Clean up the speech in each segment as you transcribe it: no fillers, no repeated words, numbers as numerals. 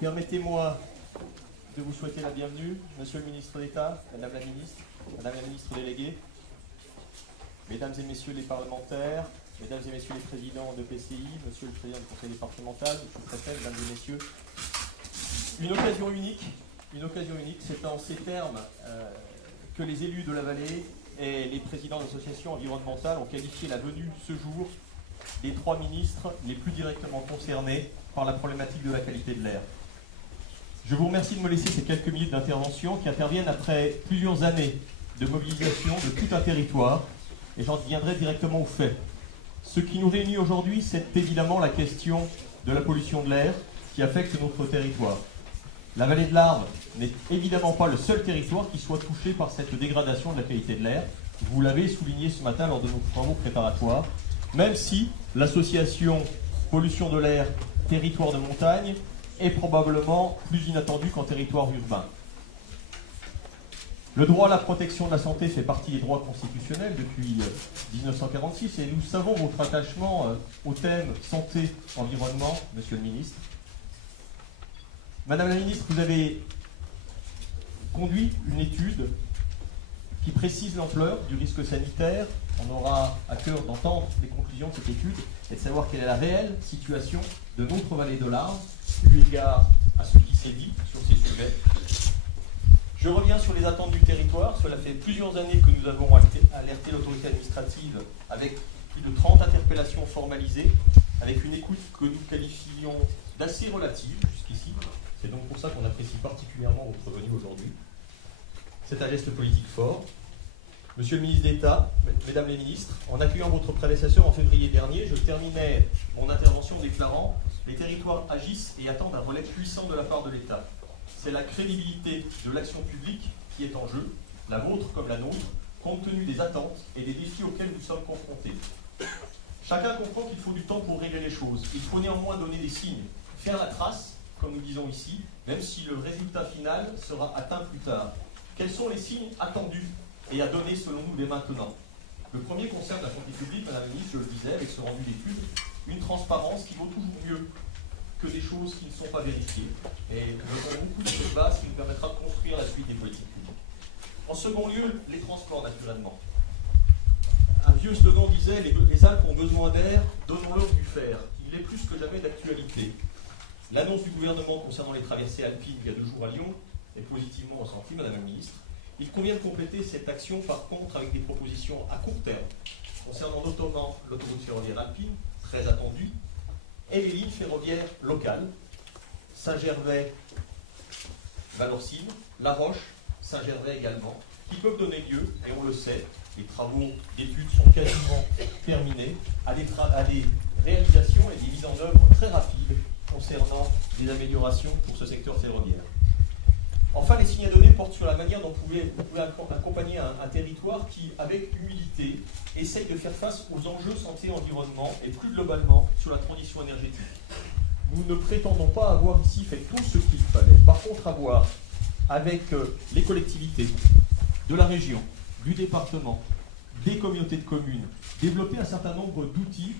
Permettez-moi de vous souhaiter la bienvenue, Monsieur le ministre d'État, Madame la ministre déléguée, Mesdames et Messieurs les parlementaires, Mesdames et Messieurs les présidents de PCI, Monsieur le président du conseil départemental, Monsieur le préfet, Mesdames et Messieurs. Une occasion unique, c'est en ces termes que les élus de la vallée et les présidents d'associations environnementales ont qualifié la venue ce jour des 3 ministres les plus directement concernés par la problématique de la qualité de l'air. Je vous remercie de me laisser ces quelques minutes d'intervention qui interviennent après plusieurs années de mobilisation de tout un territoire, et j'en viendrai directement aux faits. Ce qui nous réunit aujourd'hui, c'est évidemment la question de la pollution de l'air qui affecte notre territoire. La vallée de l'Arve n'est évidemment pas le seul territoire qui soit touché par cette dégradation de la qualité de l'air. Vous l'avez souligné ce matin lors de nos travaux préparatoires, même si l'association pollution de l'air territoire de montagne est probablement plus inattendue qu'en territoire urbain. Le droit à la protection de la santé fait partie des droits constitutionnels depuis 1946 et nous savons votre attachement au thème santé-environnement, Monsieur le ministre. Madame la ministre, vous avez conduit une étude qui précise l'ampleur du risque sanitaire. On aura à cœur d'entendre les conclusions de cette étude et de savoir quelle est la réelle situation de notre vallée de l'Arve, eu égard à ce qui s'est dit sur ces sujets. Je reviens sur les attentes du territoire. Cela fait plusieurs années que nous avons alerté l'autorité administrative avec plus de 30 interpellations formalisées, avec une écoute que nous qualifions d'assez relative jusqu'ici. C'est donc pour ça qu'on apprécie particulièrement votre venue aujourd'hui. C'est un geste politique fort. Monsieur le ministre d'État, Mesdames les ministres, en accueillant votre prédécesseur en février dernier, je terminais mon intervention déclarant « Les territoires agissent et attendent un relais puissant de la part de l'État. C'est la crédibilité de l'action publique qui est en jeu, la vôtre comme la nôtre, compte tenu des attentes et des défis auxquels nous sommes confrontés. Chacun comprend qu'il faut du temps pour régler les choses. Il faut néanmoins donner des signes, faire la trace, comme nous disons ici, même si le résultat final sera atteint plus tard. Quels sont les signes attendus et à donner selon nous dès maintenant? Le premier concerne la santé publique, Madame la ministre, je le disais, avec ce rendu d'étude, une transparence qui vaut toujours mieux que des choses qui ne sont pas vérifiées. Et nous avons beaucoup de cette base qui nous permettra de construire la suite des politiques publiques. En second lieu, les transports, naturellement. Un vieux slogan disait « Les Alpes ont besoin d'air, donnons-leur du fer ». Il est plus que jamais d'actualité. L'annonce du gouvernement concernant les traversées alpines il y a 2 jours à Lyon est positivement ressentie, Madame la ministre. Il convient de compléter cette action, par contre, avec des propositions à court terme, concernant notamment l'autoroute ferroviaire alpine, très attendue, et les lignes ferroviaires locales, Saint-Gervais, Valorcine, La Roche, Saint-Gervais également, qui peuvent donner lieu, et on le sait, les travaux d'études sont quasiment terminés, à des réalisations et des mises en œuvre très rapides concernant des améliorations pour ce secteur ferroviaire. Enfin, les signes à donner portent sur la manière dont vous pouvez accompagner un territoire qui, avec humilité, essaye de faire face aux enjeux santé-environnement et plus globalement sur la transition énergétique. Nous ne prétendons pas avoir ici fait tout ce qu'il fallait. Par contre, avoir, avec les collectivités de la région, du département, des communautés de communes, développé un certain nombre d'outils,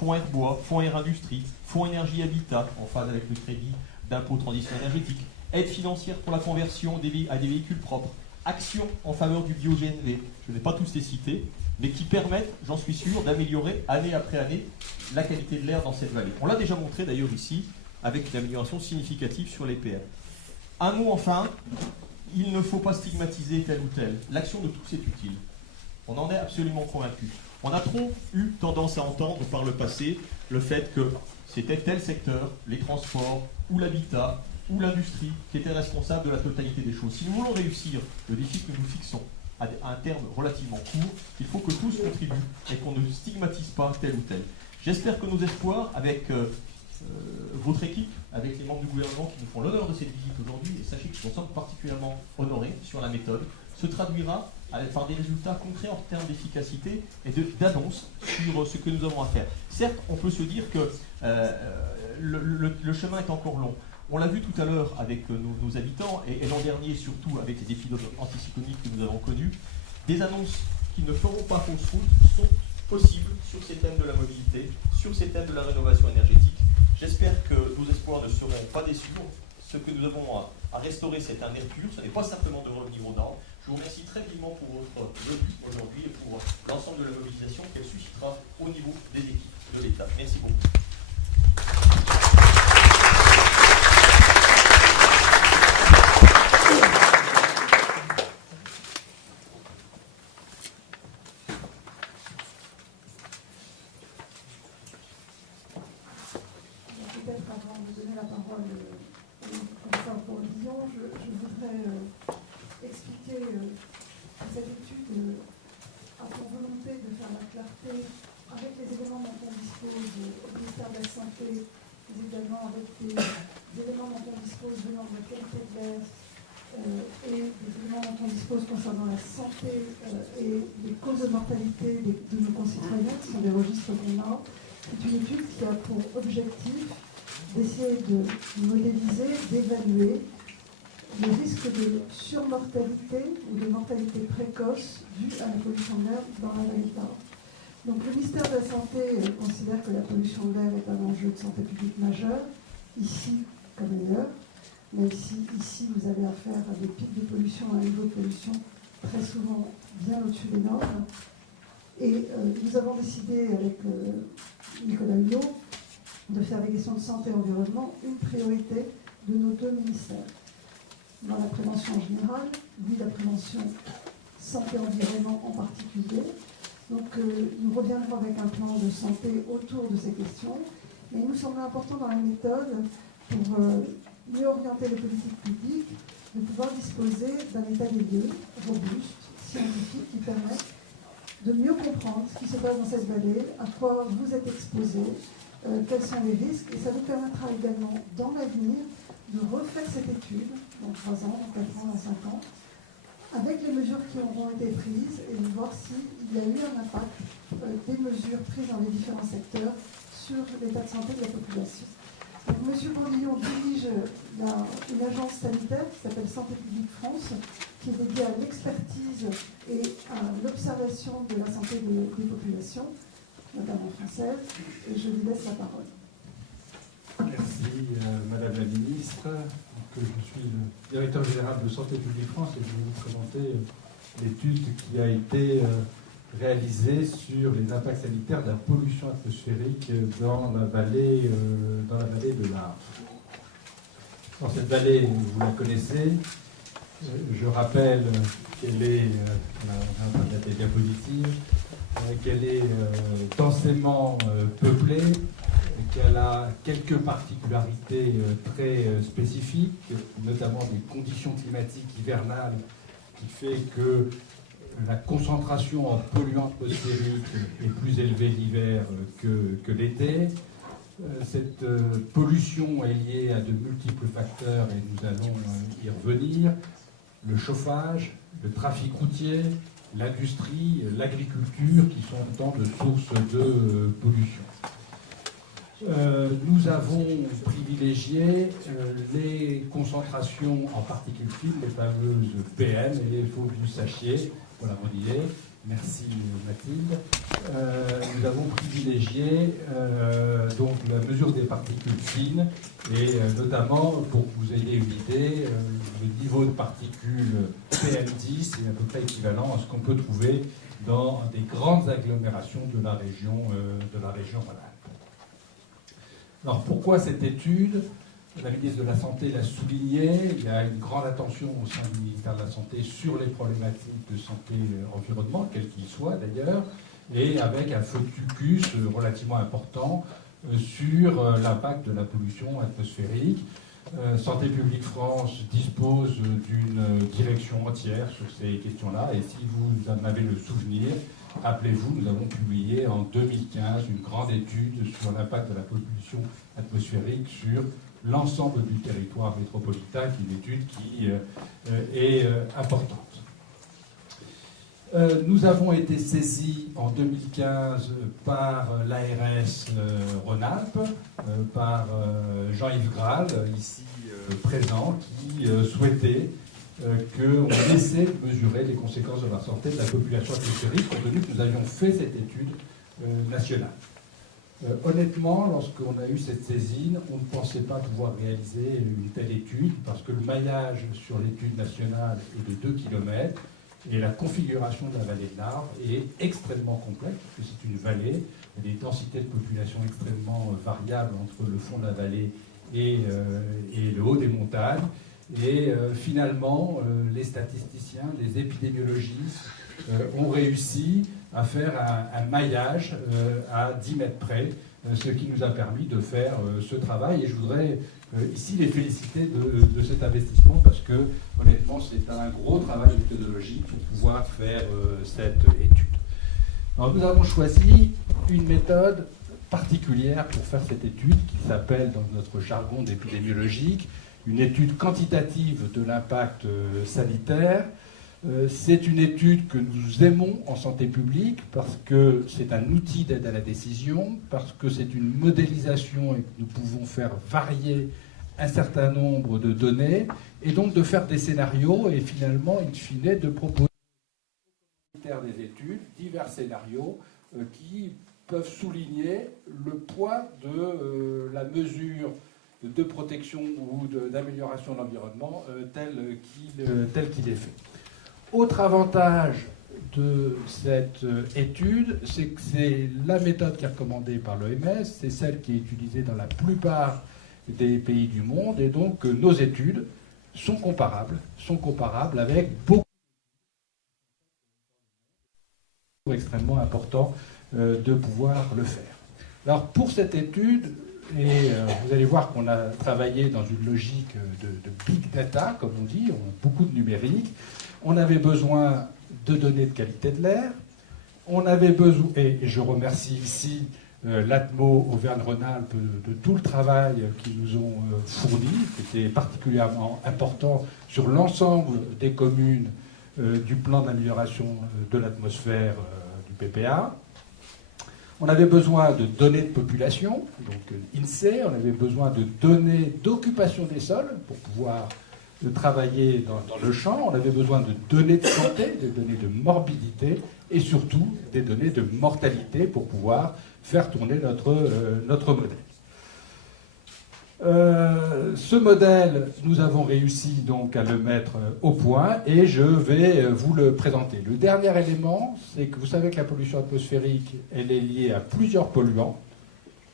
fonds air bois, fonds air industrie, fonds énergie habitat, en phase avec le crédit d'impôt transition énergétique, aide financière pour la conversion à des véhicules propres, actions en faveur du bio-GNV, je ne vais pas tous les citer, mais qui permettent, j'en suis sûr, d'améliorer année après année la qualité de l'air dans cette vallée. On l'a déjà montré d'ailleurs ici, avec une amélioration significative sur les PM. Un mot enfin, il ne faut pas stigmatiser tel ou tel. L'action de tous est utile. On en est absolument convaincu. On a trop eu tendance à entendre par le passé le fait que c'était tel secteur, les transports ou l'habitat, ou l'industrie qui était responsable de la totalité des choses. Si nous voulons réussir le défi que nous fixons à un terme relativement court, il faut que tous contribuent et qu'on ne stigmatise pas tel ou tel. J'espère que nos espoirs, avec votre équipe, avec les membres du gouvernement qui nous font l'honneur de cette visite aujourd'hui, et sachez que nous sommes particulièrement honorés sur la méthode, se traduira par des résultats concrets en termes d'efficacité et d'annonce sur ce que nous avons à faire. Certes, on peut se dire que le chemin est encore long. On l'a vu tout à l'heure avec nos habitants, et l'an dernier surtout avec les défis anticycloniques que nous avons connus, des annonces qui ne feront pas fausse route sont possibles sur ces thèmes de la mobilité, sur ces thèmes de la rénovation énergétique. J'espère que nos espoirs ne seront pas déçus. ce que nous avons à restaurer, c'est un air pur, ce n'est pas simplement de revenir aux normes. Je vous remercie très vivement pour votre venue aujourd'hui et pour l'ensemble de la mobilisation qu'elle suscitera au niveau des équipes de l'État. Merci beaucoup. Peut-être avant de donner la parole au professeur Bourdillon, je voudrais expliquer que cette étude a pour volonté de faire la clarté avec les éléments dont on dispose au ministère de la Santé, mais également avec des éléments dont on dispose venant de la qualité de l'air et des éléments dont on dispose concernant la santé et les causes de mortalité de nos concitoyens, qui sont des registres qu'on a. C'est une étude qui a pour objectif d'essayer de modéliser, d'évaluer le risque de surmortalité ou de mortalité précoce due à la pollution de l'air dans la vallée de Tarn. Donc le ministère de la Santé considère que la pollution de l'air est un enjeu de santé publique majeur, ici comme ailleurs, même si ici vous avez affaire à des pics de pollution, à un niveau de pollution très souvent bien au-dessus des normes. Et nous avons décidé avec Nicolas Hulot de faire des questions de santé et environnement une priorité de nos deux ministères. Dans la prévention en général, lui la prévention santé et environnement en particulier. Donc nous reviendrons avec un plan de santé autour de ces questions. Mais il nous semble important dans la méthode, pour mieux orienter les politiques publiques, de pouvoir disposer d'un état des lieux robuste, scientifique, qui permet de mieux comprendre ce qui se passe dans cette vallée, à quoi vous êtes exposés, quels sont les risques, et ça nous permettra également, dans l'avenir, de refaire cette étude, dans 3 ans, dans 4 ans, dans 5 ans, avec les mesures qui auront été prises, et de voir s'il y a eu un impact des mesures prises dans les différents secteurs sur l'état de santé de la population. Donc, M. Bourdillon dirige une agence sanitaire qui s'appelle Santé publique France, qui est dédiée à l'expertise et à l'observation de la santé des populations, notamment françaises, et je lui laisse la parole. Merci Madame la Ministre. Donc, je suis le directeur général de Santé publique France et je vais vous présenter l'étude qui a été réalisée sur les impacts sanitaires de la pollution atmosphérique dans la vallée de l'Arve. Dans cette vallée, vous la connaissez. Je rappelle qu'elle est, on a des diapositives, qu'elle est densément peuplée, qu'elle a quelques particularités très spécifiques, notamment des conditions climatiques hivernales qui fait que la concentration en polluants atmosphériques est plus élevée l'hiver que l'été. Cette pollution est liée à de multiples facteurs et nous allons y revenir. Le chauffage, le trafic routier, l'industrie, l'agriculture qui sont autant de sources de pollution. Nous avons privilégié les concentrations en particules fines, les fameuses PM, et il faut que vous sachiez, voilà, on y est, merci Mathilde, nous avons privilégié donc la mesure des particules fines, et notamment, pour que vous ayez une idée, le niveau de particules PM10 est à peu près équivalent à ce qu'on peut trouver dans des grandes agglomérations de la région Rhône-Alpes. Alors pourquoi cette étude? La ministre de la Santé l'a souligné, il y a une grande attention au sein du ministère de la Santé sur les problématiques de santé-environnement, quels qu'ils soient d'ailleurs, et avec un focus relativement important sur l'impact de la pollution atmosphérique. Santé publique France dispose d'une direction entière sur ces questions-là, et si vous en avez le souvenir, rappelez-vous, nous avons publié en 2015 une grande étude sur l'impact de la pollution atmosphérique sur l'ensemble du territoire métropolitain, qui est une étude qui est importante. Nous avons été saisis en 2015 par l'ARS Rhône-Alpes, par Jean-Yves Graal, ici présent, qui souhaitait qu'on essaie de mesurer les conséquences de la santé de la population atmosphérique, compte tenu que nous avions fait cette étude nationale. Honnêtement, lorsqu'on a eu cette saisine, on ne pensait pas pouvoir réaliser une telle étude parce que le maillage sur l'étude nationale est de 2 km et la configuration de la vallée de l'Arve est extrêmement complexe parce que c'est une vallée, il y a des densités de population extrêmement variables entre le fond de la vallée et le haut des montagnes. Et finalement, les statisticiens, les épidémiologistes ont réussi à faire un maillage à 10 mètres près, ce qui nous a permis de faire ce travail. Et je voudrais ici les féliciter de cet investissement parce que, honnêtement, c'est un gros travail méthodologique pour pouvoir faire cette étude. Alors, nous avons choisi une méthode particulière pour faire cette étude qui s'appelle, dans notre jargon d'épidémiologique, une étude quantitative de l'impact sanitaire. C'est une étude que nous aimons en santé publique parce que c'est un outil d'aide à la décision, parce que c'est une modélisation et que nous pouvons faire varier un certain nombre de données, et donc de faire des scénarios et finalement, in fine, de proposer des études, divers scénarios qui peuvent souligner le poids de la mesure de protection ou d'amélioration de l'environnement tel qu'il est fait. Autre avantage de cette étude, c'est que c'est la méthode qui est recommandée par l'OMS, c'est celle qui est utilisée dans la plupart des pays du monde, et donc nos études sont comparables avec beaucoup extrêmement important de pouvoir le faire. Alors pour cette étude, et vous allez voir qu'on a travaillé dans une logique de big data, comme on dit, on a beaucoup de numérique. On avait besoin de données de qualité de l'air. On avait besoin, et je remercie ici l'ATMO Auvergne-Rhône-Alpes de tout le travail qu'ils nous ont fourni, qui était particulièrement important sur l'ensemble des communes du plan d'amélioration de l'atmosphère du PPA. On avait besoin de données de population, donc INSEE, on avait besoin de données d'occupation des sols pour pouvoir travailler dans le champ, on avait besoin de données de santé, des données de morbidité et surtout des données de mortalité pour pouvoir faire tourner notre modèle. Ce modèle, nous avons réussi donc à le mettre au point et je vais vous le présenter. Le dernier élément, c'est que vous savez que la pollution atmosphérique, elle est liée à plusieurs polluants.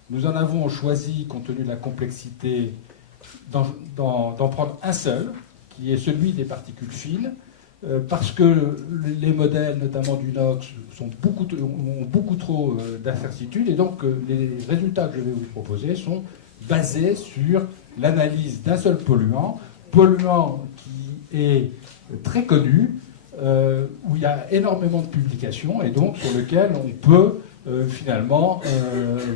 Nous en avons choisi, compte tenu de la complexité, d'en prendre un seul, qui est celui des particules fines, parce que les modèles, notamment du NOx, ont beaucoup trop d'incertitudes, et donc les résultats que je vais vous proposer sont basés sur l'analyse d'un seul polluant qui est très connu, où il y a énormément de publications, et donc sur lequel on peut finalement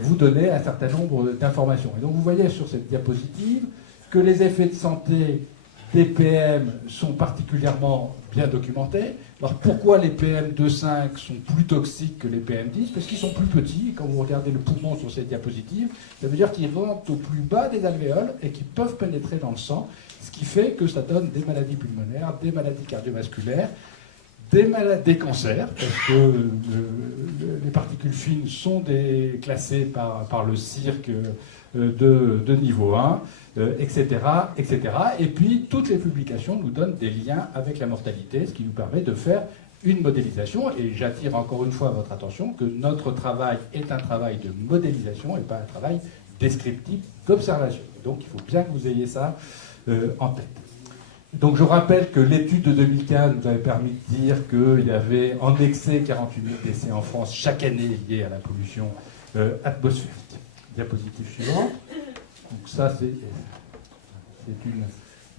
vous donner un certain nombre d'informations. Et donc vous voyez sur cette diapositive que les effets de santé des PM sont particulièrement bien documentés. Alors pourquoi les PM2,5 sont plus toxiques que les PM10? Parce qu'ils sont plus petits. Quand vous regardez le poumon sur cette diapositive, ça veut dire qu'ils rentrent au plus bas des alvéoles et qu'ils peuvent pénétrer dans le sang, ce qui fait que ça donne des maladies pulmonaires, des maladies cardiovasculaires, des cancers, parce que les particules fines sont classées par le CIRC de niveau 1, etc., etc. Et puis, toutes les publications nous donnent des liens avec la mortalité, ce qui nous permet de faire une modélisation. Et j'attire encore une fois votre attention que notre travail est un travail de modélisation et pas un travail descriptif d'observation. Donc, il faut bien que vous ayez ça en tête. Donc je rappelle que l'étude de 2015 nous avait permis de dire qu'il y avait en excès 48 000 décès en France chaque année liés à la pollution atmosphérique. Diapositive suivante. Donc ça c'est une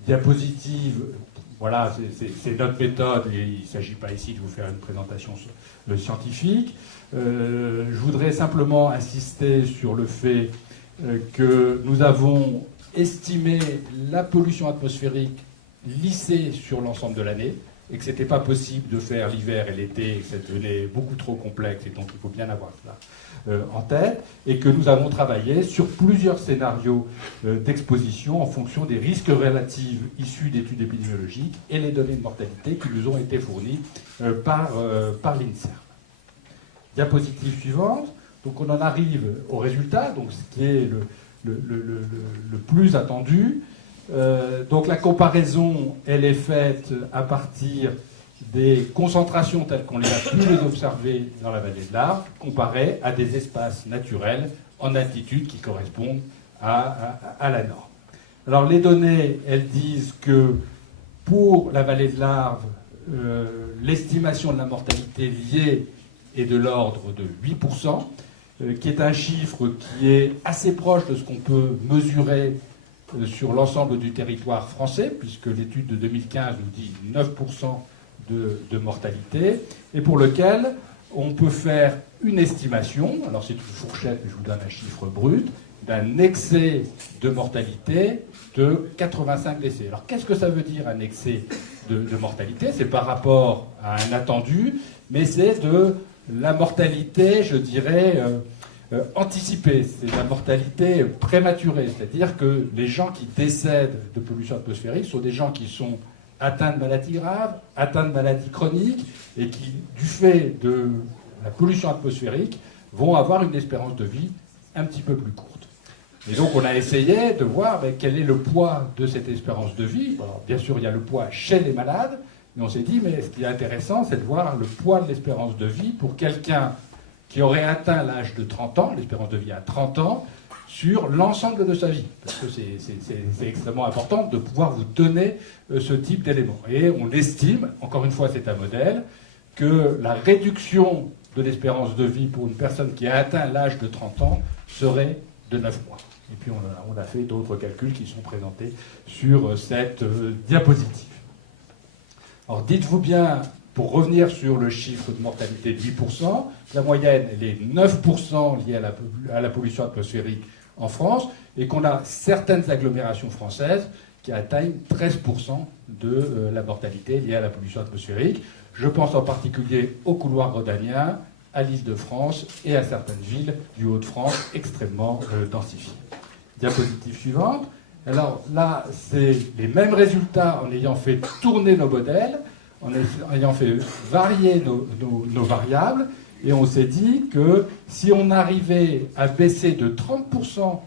diapositive, voilà, c'est notre méthode et il ne s'agit pas ici de vous faire une présentation scientifique. Je voudrais simplement insister sur le fait que nous avons estimé la pollution atmosphérique lissée sur l'ensemble de l'année, et que ce n'était pas possible de faire l'hiver et l'été, et que ça devenait beaucoup trop complexe, et donc il faut bien avoir cela en tête, et que nous avons travaillé sur plusieurs scénarios d'exposition en fonction des risques relatifs issus d'études épidémiologiques et les données de mortalité qui nous ont été fournies par l'INSERM. Diapositive suivante. Donc on en arrive au résultat, donc ce qui est le plus attendu. Donc la comparaison, elle est faite à partir des concentrations telles qu'on les a pu les observer dans la vallée de l'Arve, comparées à des espaces naturels en altitude qui correspondent à la norme. Alors les données, elles disent que pour la vallée de l'Arve, l'estimation de la mortalité liée est de l'ordre de 8%, qui est un chiffre qui est assez proche de ce qu'on peut mesurer sur l'ensemble du territoire français, puisque l'étude de 2015 nous dit 9% de mortalité, et pour lequel on peut faire une estimation, alors c'est une fourchette, mais je vous donne un chiffre brut, d'un excès de mortalité de 85 décès. Alors qu'est-ce que ça veut dire un excès de mortalité? C'est par rapport à un attendu, mais c'est de la mortalité, je dirais, anticipée. C'est la mortalité prématurée. C'est-à-dire que les gens qui décèdent de pollution atmosphérique sont des gens qui sont atteints de maladies graves, atteints de maladies chroniques, et qui, du fait de la pollution atmosphérique, vont avoir une espérance de vie un petit peu plus courte. Et donc on a essayé de voir quel est le poids de cette espérance de vie. Alors, bien sûr, il y a le poids chez les malades, mais on s'est dit, mais ce qui est intéressant, c'est de voir le poids de l'espérance de vie pour quelqu'un qui aurait atteint l'âge de 30 ans, l'espérance de vie à 30 ans, sur l'ensemble de sa vie. Parce que c'est extrêmement important de pouvoir vous donner ce type d'éléments. Et on estime, encore une fois c'est un modèle, que la réduction de l'espérance de vie pour une personne qui a atteint l'âge de 30 ans serait de 9 mois. Et puis on a fait d'autres calculs qui sont présentés sur cette diapositive. Alors dites-vous bien, pour revenir sur le chiffre de mortalité de 8%, la moyenne elle est 9% liée à la pollution atmosphérique en France, et qu'on a certaines agglomérations françaises qui atteignent 13% de la mortalité liée à la pollution atmosphérique. Je pense en particulier au couloir rhodanien, à l'Île-de-France et à certaines villes du Hauts-de-France extrêmement densifiées. Diapositive suivante. Alors là, c'est les mêmes résultats en ayant fait tourner nos modèles, en ayant fait varier nos variables, et on s'est dit que si on arrivait à baisser de 30%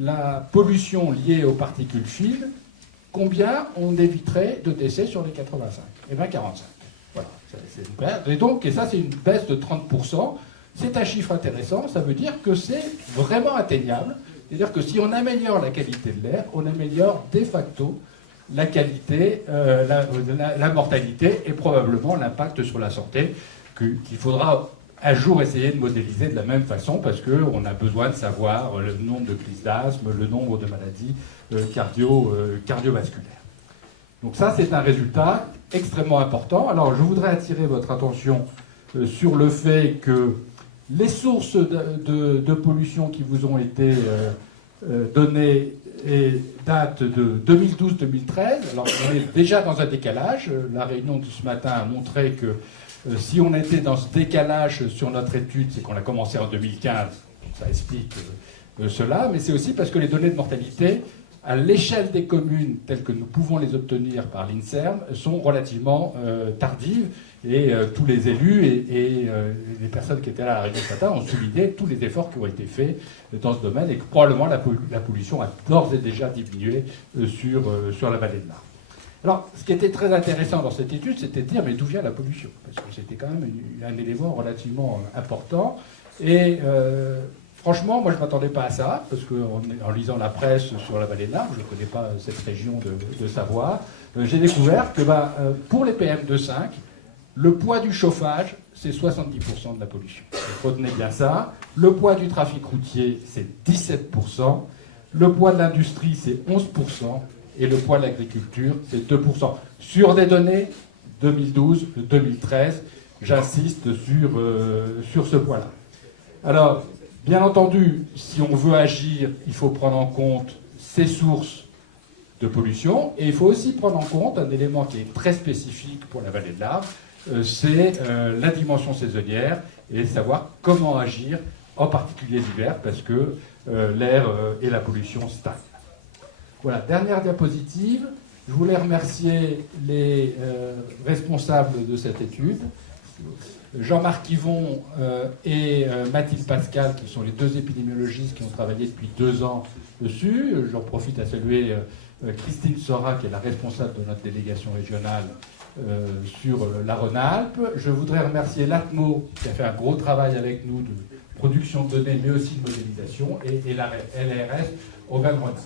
la pollution liée aux particules fines, combien on éviterait de décès sur les 85? Eh bien 45. Voilà, c'est une baisse. Et ça c'est une baisse de 30%. C'est un chiffre intéressant, ça veut dire que c'est vraiment atteignable. C'est-à-dire que si on améliore la qualité de l'air, on améliore de facto la qualité, la mortalité et probablement l'impact sur la santé qu'il faudra un jour essayer de modéliser de la même façon parce qu'on a besoin de savoir le nombre de crises d'asthme, le nombre de maladies cardiovasculaires. Donc ça, c'est un résultat extrêmement important. Alors, je voudrais attirer votre attention sur le fait que les sources de pollution qui vous ont été données datent de 2012-2013. Alors, on est déjà dans un décalage. La réunion de ce matin a montré que si on était dans ce décalage sur notre étude, c'est qu'on a commencé en 2015. Ça explique cela. Mais c'est aussi parce que les données de mortalité, à l'échelle des communes telles que nous pouvons les obtenir par l'INSERM, sont relativement tardives. Et tous les élus et les personnes qui étaient là à la réunion ce matin ont souligné tous les efforts qui ont été faits dans ce domaine et que probablement la pollution a d'ores et déjà diminué sur la vallée de l'Arve. Alors, ce qui était très intéressant dans cette étude, c'était de dire mais d'où vient la pollution? Parce que c'était quand même un élément relativement important. Et franchement, moi je ne m'attendais pas à ça, parce qu'en lisant la presse sur la vallée de l'Arve, je ne connais pas cette région de Savoie, j'ai découvert que pour les PM2,5, le poids du chauffage, c'est 70% de la pollution. Donc, retenez bien ça. Le poids du trafic routier, c'est 17%. Le poids de l'industrie, c'est 11%. Et le poids de l'agriculture, c'est 2%. Sur des données 2012-2013, j'insiste sur ce point-là. Alors, bien entendu, si on veut agir, il faut prendre en compte ces sources de pollution. Et il faut aussi prendre en compte un élément qui est très spécifique pour la vallée de l'Arve, c'est la dimension saisonnière et savoir comment agir, en particulier l'hiver, parce que l'air et la pollution stagnent. Voilà, dernière diapositive. Je voulais remercier les responsables de cette étude. Jean-Marc Yvon et Mathilde Pascal, qui sont les deux épidémiologistes qui ont travaillé depuis 2 ans dessus. J'en profite à saluer Christine Sora, qui est la responsable de notre délégation régionale sur la Rhône-Alpes. Je voudrais remercier l'ATMO, qui a fait un gros travail avec nous de production de données, mais aussi de modélisation, et la LRS Auvergne-Rhône-Alpes.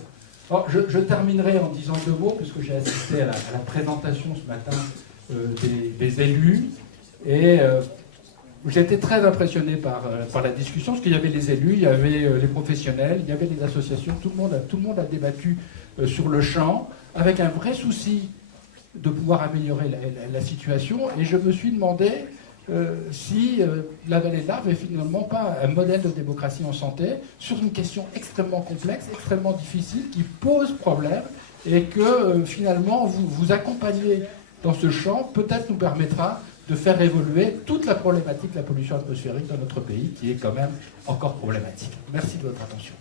Alors, je terminerai en disant 2 mots, puisque j'ai assisté à la présentation ce matin des élus, et j'ai été très impressionné par la discussion, parce qu'il y avait les élus, il y avait les professionnels, il y avait les associations, tout le monde a débattu sur le champ, avec un vrai souci de pouvoir améliorer la situation, et je me suis demandé si la vallée de l'Arve n'est finalement pas un modèle de démocratie en santé sur une question extrêmement complexe, extrêmement difficile, qui pose problème, et que finalement vous accompagner dans ce champ peut-être nous permettra de faire évoluer toute la problématique de la pollution atmosphérique dans notre pays, qui est quand même encore problématique. Merci de votre attention.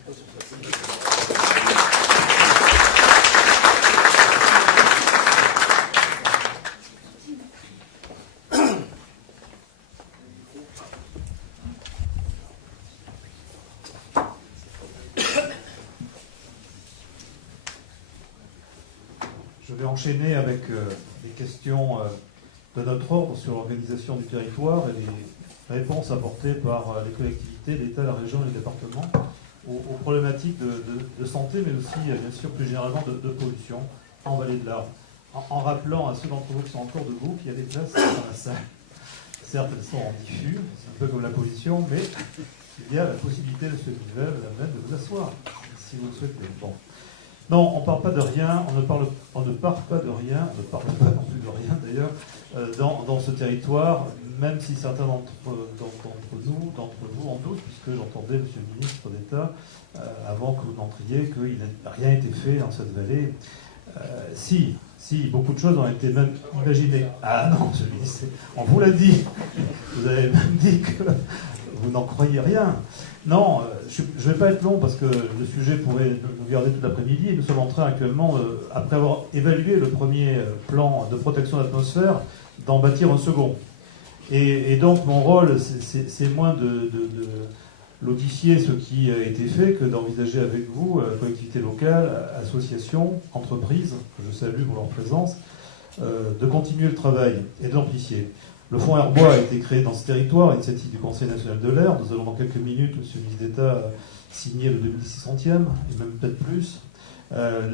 Je vais enchaîner avec les questions de notre ordre sur l'organisation du territoire et les réponses apportées par les collectivités, l'État, la région et les départements aux problématiques de santé, mais aussi, bien sûr, plus généralement de pollution en vallée de l'Arve. En rappelant à ceux d'entre vous qui sont encore debout qu'il y a des places dans la salle. Certes, elles sont en diffus, c'est un peu comme la pollution, mais il y a la possibilité de se lever, même de vous asseoir, si vous le souhaitez. Bon. Non, on ne parle pas de rien, on ne parle pas de rien, on ne parle pas non plus de rien d'ailleurs, dans ce territoire, même si certains d'entre nous, d'entre vous en doutent, puisque j'entendais M. le ministre d'État, avant que vous n'entriez, qu'il n'a rien été fait dans cette vallée. Si, beaucoup de choses ont été même imaginées. Ah non, M. le ministre, on vous l'a dit, vous avez même dit que vous n'en croyez rien. Non, je ne vais pas être long parce que le sujet pourrait nous garder toute l'après-midi. Et nous sommes en train actuellement, après avoir évalué le premier plan de protection de l'atmosphère, d'en bâtir un second. Et donc mon rôle, c'est moins de l'audifier ce qui a été fait que d'envisager avec vous, collectivités locales, associations, entreprises, que je salue pour leur présence, de continuer le travail et de l'amplifier. Le fonds Airbois a été créé dans ce territoire, initiative du Conseil national de l'air. Nous allons dans quelques minutes, M. le ministre d'État, signer le 2600e, et même peut-être plus.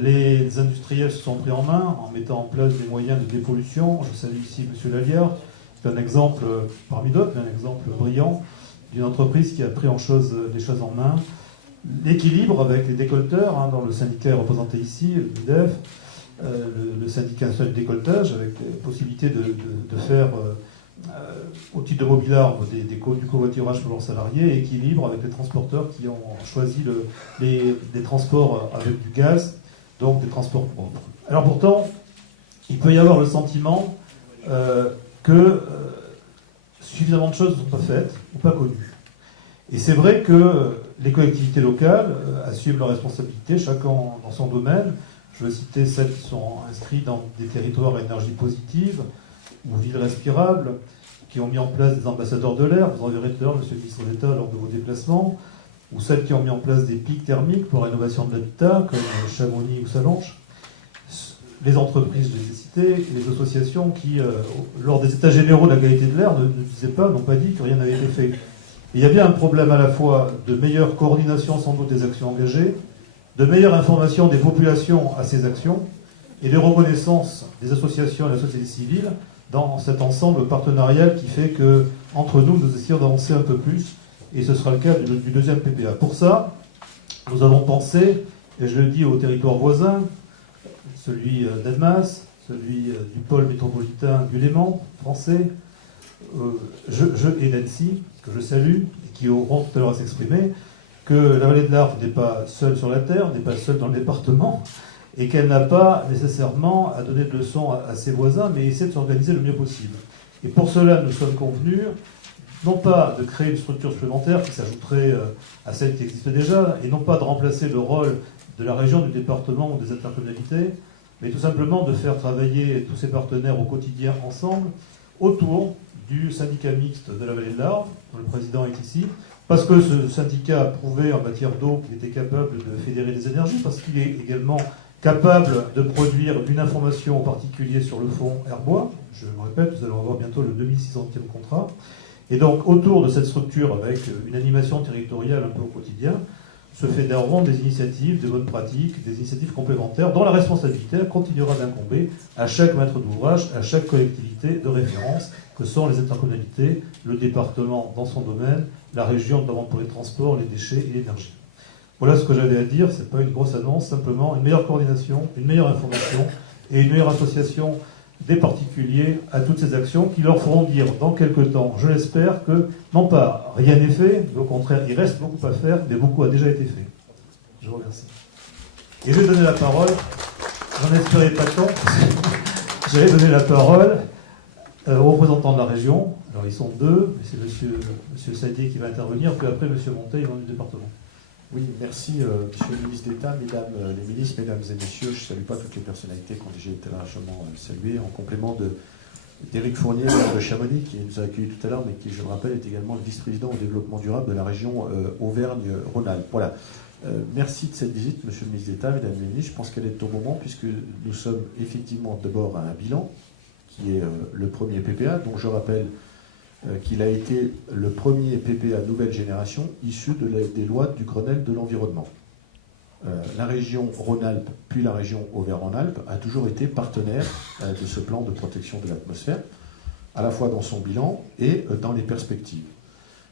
Les industriels se sont pris en main en mettant en place des moyens de dépollution. Je salue ici M. Lalliard, c'est un exemple parmi d'autres, un exemple brillant d'une entreprise qui a pris les choses en main. L'équilibre avec les décolteurs, dans le syndicat représenté ici, le MIDEF, le syndicat national de décolletage, avec la possibilité de faire au titre de Mobilarve du covoiturage pour leurs salariés, équilibre avec les transporteurs qui ont choisi des transports avec du gaz, donc des transports propres. Alors pourtant, il peut y avoir le sentiment que suffisamment de choses ne sont pas faites ou pas connues. Et c'est vrai que les collectivités locales assument leurs responsabilités, chacun dans son domaine. Je veux citer celles qui sont inscrites dans des territoires à énergie positive ou villes respirables, qui ont mis en place des ambassadeurs de l'air, vous en verrez tout à l'heure, Monsieur le ministre d'État, lors de vos déplacements, ou celles qui ont mis en place des pics thermiques pour la rénovation de l'habitat, comme Chamonix ou Sallanches, les entreprises, je les ai citées, et les associations qui, lors des états généraux de la qualité de l'air, ne disaient pas, n'ont pas dit que rien n'avait été fait. Et il y a bien un problème à la fois de meilleure coordination sans doute des actions engagées, de meilleure information des populations à ces actions, et de reconnaissance des associations et de la société civile dans cet ensemble partenarial qui fait que, entre nous, nous essayons d'avancer un peu plus, et ce sera le cas du deuxième PPA. Pour ça, nous avons pensé, et je le dis aux territoires voisins, celui d'Annemasse, celui du pôle métropolitain du Léman, français, et d'Annecy, que je salue, et qui auront tout à l'heure à s'exprimer, que la vallée de l'Arve n'est pas seule sur la terre, n'est pas seule dans le département, et qu'elle n'a pas nécessairement à donner de leçons à ses voisins, mais essaie de s'organiser le mieux possible. Et pour cela, nous sommes convenus, non pas de créer une structure supplémentaire qui s'ajouterait à celle qui existe déjà, et non pas de remplacer le rôle de la région, du département ou des intercommunalités, mais tout simplement de faire travailler tous ces partenaires au quotidien ensemble autour du syndicat mixte de la vallée de l'Arve, dont le président est ici, parce que ce syndicat a prouvé en matière d'eau qu'il était capable de fédérer des énergies, parce qu'il est également capable de produire une information en particulier sur le fonds Herbois. Je me répète, nous allons avoir bientôt le 2600e contrat. Et donc, autour de cette structure, avec une animation territoriale un peu au quotidien, se fédéreront des initiatives de bonnes pratiques, des initiatives complémentaires, dont la responsabilité continuera d'incomber à chaque maître d'ouvrage, à chaque collectivité de référence, que sont les intercommunalités, le département dans son domaine, la région, notamment pour les transports, les déchets et l'énergie. Voilà ce que j'avais à dire. Ce n'est pas une grosse annonce, simplement une meilleure coordination, une meilleure information et une meilleure association des particuliers à toutes ces actions qui leur feront dire dans quelques temps, je l'espère, que non pas rien n'est fait, mais au contraire, il reste beaucoup à faire, mais beaucoup a déjà été fait. Je vous remercie. Et je vais donner la parole, j'en espérais pas tant, j'allais donner la parole aux représentants de la région. Alors ils sont deux, c'est monsieur Sadier qui va intervenir, puis après monsieur Monteil, du département. Oui, merci, Monsieur le ministre d'État, Mesdames les ministres, Mesdames et Messieurs. Je ne salue pas toutes les personnalités qui ont déjà été largement saluées, en complément d'Éric Fournier, maire de Chamonix, qui nous a accueillis tout à l'heure, mais qui, je le rappelle, est également le vice-président au développement durable de la région Auvergne-Rhône-Alpes. Voilà. Merci de cette visite, Monsieur le ministre d'État, Mesdames les ministres. Je pense qu'elle est au moment, puisque nous sommes effectivement d'abord à un bilan, qui est le premier PPA, dont je rappelle qu'il a été le premier PPA nouvelle génération issu des lois du Grenelle de l'environnement. La région Rhône-Alpes, puis la région Auvergne-Rhône-Alpes, a toujours été partenaire de ce plan de protection de l'atmosphère, à la fois dans son bilan et dans les perspectives.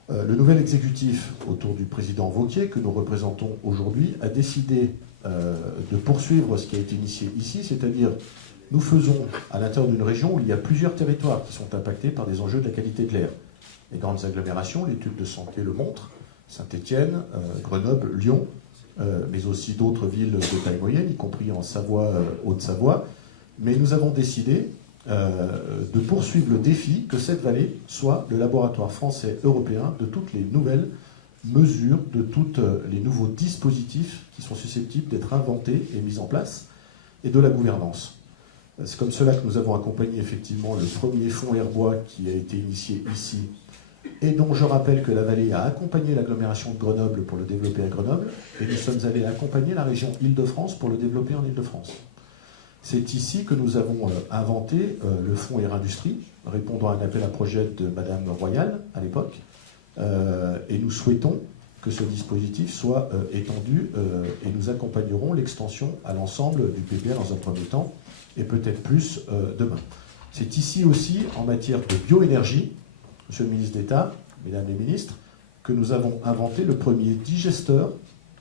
Le nouvel exécutif, autour du président Wauquiez, que nous représentons aujourd'hui, a décidé de poursuivre ce qui a été initié ici, c'est-à-dire nous faisons, à l'intérieur d'une région où il y a plusieurs territoires qui sont impactés par des enjeux de la qualité de l'air. Les grandes agglomérations, l'étude de santé le montre, Saint-Étienne, Grenoble, Lyon, mais aussi d'autres villes de taille moyenne, y compris en Savoie, Haute-Savoie. Mais nous avons décidé de poursuivre le défi que cette vallée soit le laboratoire français européen de toutes les nouvelles mesures, de tous les nouveaux dispositifs qui sont susceptibles d'être inventés et mis en place, et de la gouvernance. C'est comme cela que nous avons accompagné effectivement le premier fonds Herbois qui a été initié ici, et dont je rappelle que la vallée a accompagné l'agglomération de Grenoble pour le développer à Grenoble, et nous sommes allés accompagner la région Île-de-France pour le développer en Île-de-France. C'est ici que nous avons inventé le fonds Air Industrie, répondant à un appel à projet de Madame Royal à l'époque, et nous souhaitons que ce dispositif soit étendu, et nous accompagnerons l'extension à l'ensemble du PPA dans un premier temps, et peut-être plus demain. C'est ici aussi, en matière de bioénergie, Monsieur le ministre d'État, Mesdames les ministres, que nous avons inventé le premier digesteur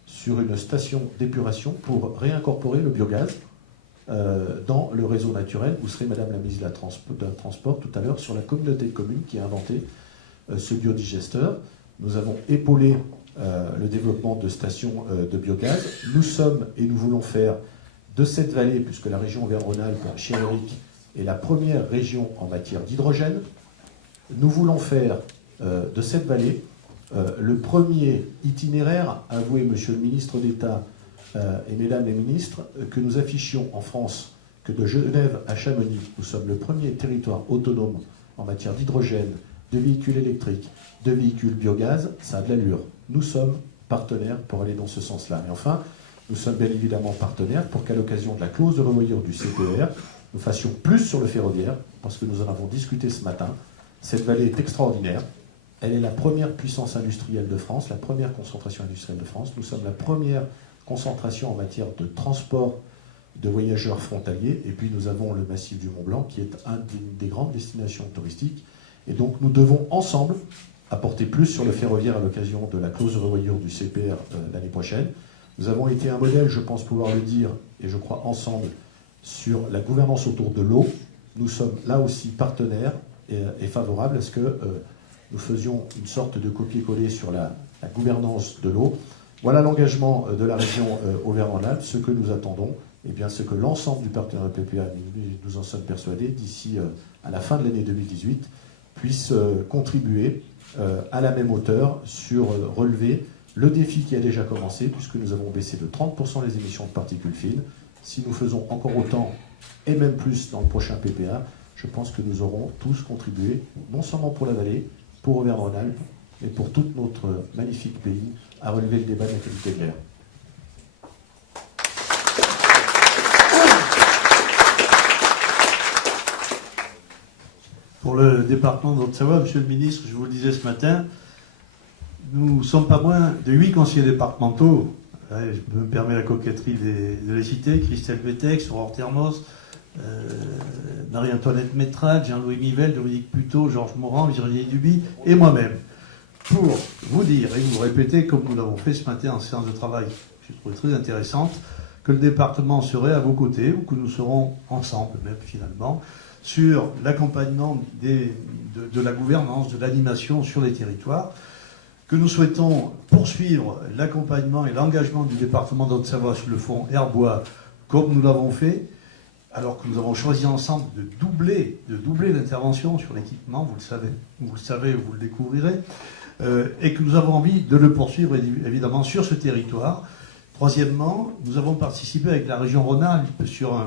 sur une station d'épuration pour réincorporer le biogaz dans le réseau naturel. Vous serez, Madame la ministre de la Transport, tout à l'heure, sur la communauté de communes qui a inventé ce biodigesteur. Nous avons épaulé le développement de stations de biogaz. Nous sommes, et nous voulons faire, de cette vallée, puisque la région Auvergne-Rhône-Alpes, cher Eric, est la première région en matière d'hydrogène, nous voulons faire de cette vallée le premier itinéraire, avoué Monsieur le ministre d'État et Mesdames les ministres, que nous affichions en France, que de Genève à Chamonix, nous sommes le premier territoire autonome en matière d'hydrogène, de véhicules électriques, de véhicules biogaz. Ça a de l'allure. Nous sommes partenaires pour aller dans ce sens-là. Et enfin, nous sommes bien évidemment partenaires pour qu'à l'occasion de la clause de revoyure du CPER, nous fassions plus sur le ferroviaire, parce que nous en avons discuté ce matin. Cette vallée est extraordinaire. Elle est la première puissance industrielle de France, la première concentration industrielle de France. Nous sommes la première concentration en matière de transport de voyageurs frontaliers. Et puis nous avons le massif du Mont-Blanc, qui est une des grandes destinations touristiques. Et donc nous devons ensemble apporter plus sur le ferroviaire à l'occasion de la clause de revoyure du CPR l'année prochaine. Nous avons été un modèle, je pense pouvoir le dire, et je crois ensemble, sur la gouvernance autour de l'eau. Nous sommes là aussi partenaires et favorables à ce que nous faisions une sorte de copier-coller sur la gouvernance de l'eau. Voilà l'engagement de la région Auvergne-Rhône-Alpes, ce que nous attendons, et bien ce que l'ensemble du partenariat PPA, nous en sommes persuadés, d'ici à la fin de l'année 2018, puisse contribuer à la même hauteur sur relever le défi qui a déjà commencé, puisque nous avons baissé de 30% les émissions de particules fines. Si nous faisons encore autant, et même plus dans le prochain PPA, je pense que nous aurons tous contribué, non seulement pour la vallée, pour Auvergne-Rhône-Alpes, mais pour tout notre magnifique pays, à relever le débat de la qualité de l'air. Pour le département de Haute-Savoie, Monsieur le ministre, je vous le disais ce matin, nous ne sommes pas moins de 8 conseillers départementaux. Je me permets la coquetterie de les citer: Christelle Betex, Aurore Termos, Marie-Antoinette Métrade, Jean-Louis Mivel, Dominique Puteau, Georges Morand, Virginie Duby et moi-même, pour vous dire et vous répéter, comme nous l'avons fait ce matin en séance de travail, que j'ai trouvé très intéressante, que le département serait à vos côtés, ou que nous serons ensemble même finalement, sur l'accompagnement de la gouvernance, de l'animation sur les territoires, que nous souhaitons poursuivre l'accompagnement et l'engagement du département d'Haute-Savoie sur le fonds Herbois, comme nous l'avons fait, alors que nous avons choisi ensemble de doubler l'intervention sur l'équipement, vous le savez, vous le découvrirez, et que nous avons envie de le poursuivre évidemment sur ce territoire. Troisièmement, nous avons participé avec la région Rhône-Alpes sur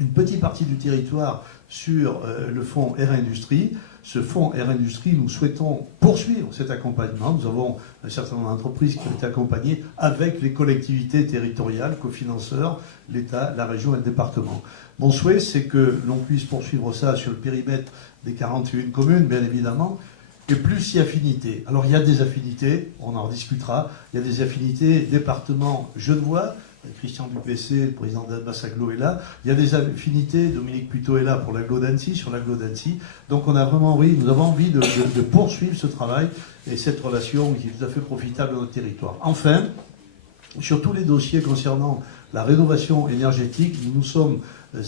une petite partie du territoire sur le fonds Air Industrie. Ce fonds Air Industrie, nous souhaitons poursuivre cet accompagnement. Nous avons un certain nombre d'entreprises qui ont été accompagnées avec les collectivités territoriales, cofinanceurs, l'État, la région et le département. Mon souhait, c'est que l'on puisse poursuivre ça sur le périmètre des 41 communes, bien évidemment, et plus si affinités. Alors il y a des affinités, on en discutera, il y a des affinités département genevois, Christian Dupessé, le président d'Albas-Aglo est là. Il y a des affinités, Dominique Puteau est là pour l'agglo d'Annecy, sur l'agglo d'Annecy. Donc nous avons envie de poursuivre ce travail et cette relation qui est tout à fait profitable à notre territoire. Enfin, sur tous les dossiers concernant la rénovation énergétique, nous nous sommes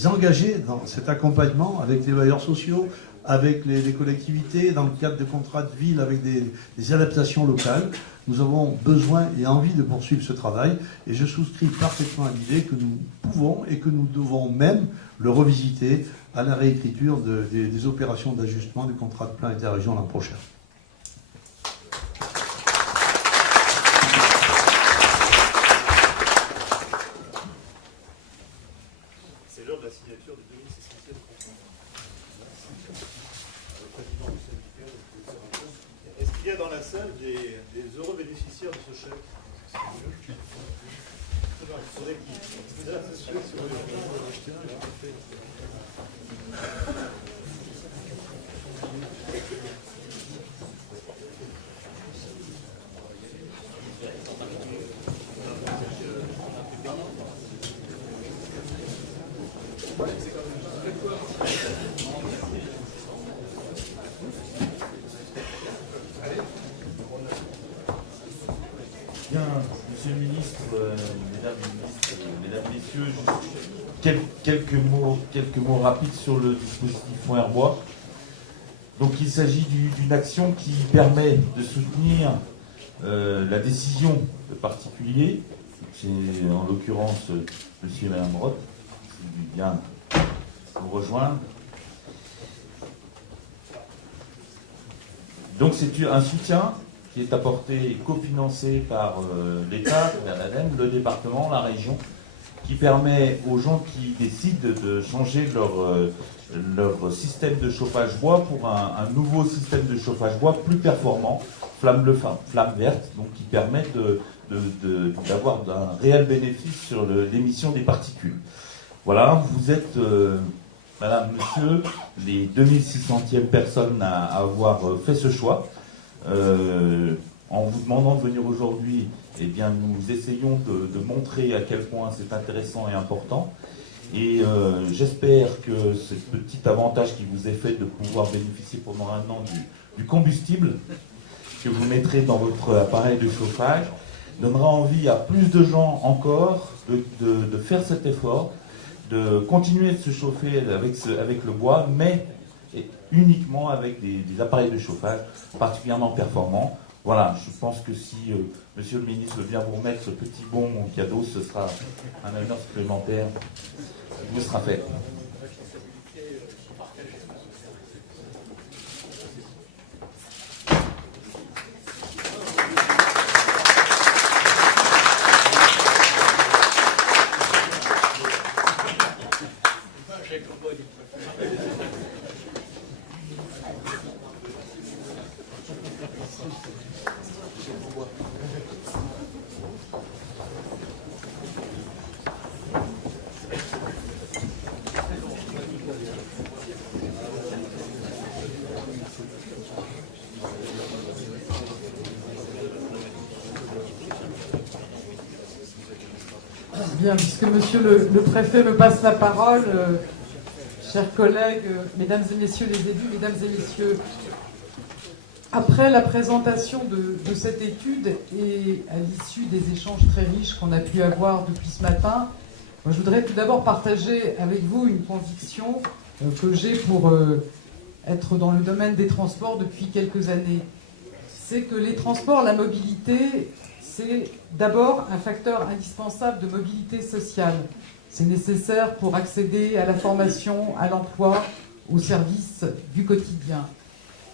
engagés dans cet accompagnement avec les bailleurs sociaux, avec les collectivités, dans le cadre de contrats de ville, avec des adaptations locales. Nous avons besoin et envie de poursuivre ce travail, et je souscris parfaitement à l'idée que nous pouvons et que nous devons même le revisiter à la réécriture des opérations d'ajustement du contrat de plan interrégion l'an prochain. C'est l'heure de la signature de 2600 contrats. Est-ce qu'il y a dans la salle des heureux bénéficiaires de ce chèque? Bien, Monsieur le Ministre, Mesdames les Ministres, Mesdames, Messieurs, quelques mots rapides sur le dispositif fonds Herbois. Donc il s'agit d'une action qui permet de soutenir la décision de particuliers. C'est en l'occurrence Monsieur et Madame Roth, qui vient nous rejoindre. Donc c'est un soutien qui est apporté et cofinancé par l'État, l'ADEME, le département, la région, qui permet aux gens qui décident de changer leur système de chauffage bois pour un nouveau système de chauffage bois plus performant, flamme bleue, flamme verte, donc qui permet d'avoir un réel bénéfice sur l'émission des particules. Voilà, vous êtes, Madame, Monsieur, les 2600e personnes à avoir fait ce choix. En vous demandant de venir aujourd'hui, eh bien, nous essayons de montrer à quel point c'est intéressant et important. Et j'espère que ce petit avantage qui vous est fait de pouvoir bénéficier pendant un an du combustible que vous mettrez dans votre appareil de chauffage donnera envie à plus de gens encore de faire cet effort, de continuer de se chauffer avec le bois, mais uniquement avec des appareils de chauffage particulièrement performants. Voilà, je pense que si Monsieur le Ministre veut bien vous remettre ce petit bon cadeau, ce sera un honneur supplémentaire qui vous sera fait. Bien, puisque monsieur le préfet me passe la parole, chers collègues, mesdames et messieurs les élus, mesdames et messieurs, après la présentation de cette étude et à l'issue des échanges très riches qu'on a pu avoir depuis ce matin, moi, je voudrais tout d'abord partager avec vous une conviction que j'ai pour être dans le domaine des transports depuis quelques années. C'est que les transports, la mobilité, c'est d'abord un facteur indispensable de mobilité sociale. C'est nécessaire pour accéder à la formation, à l'emploi, aux services du quotidien.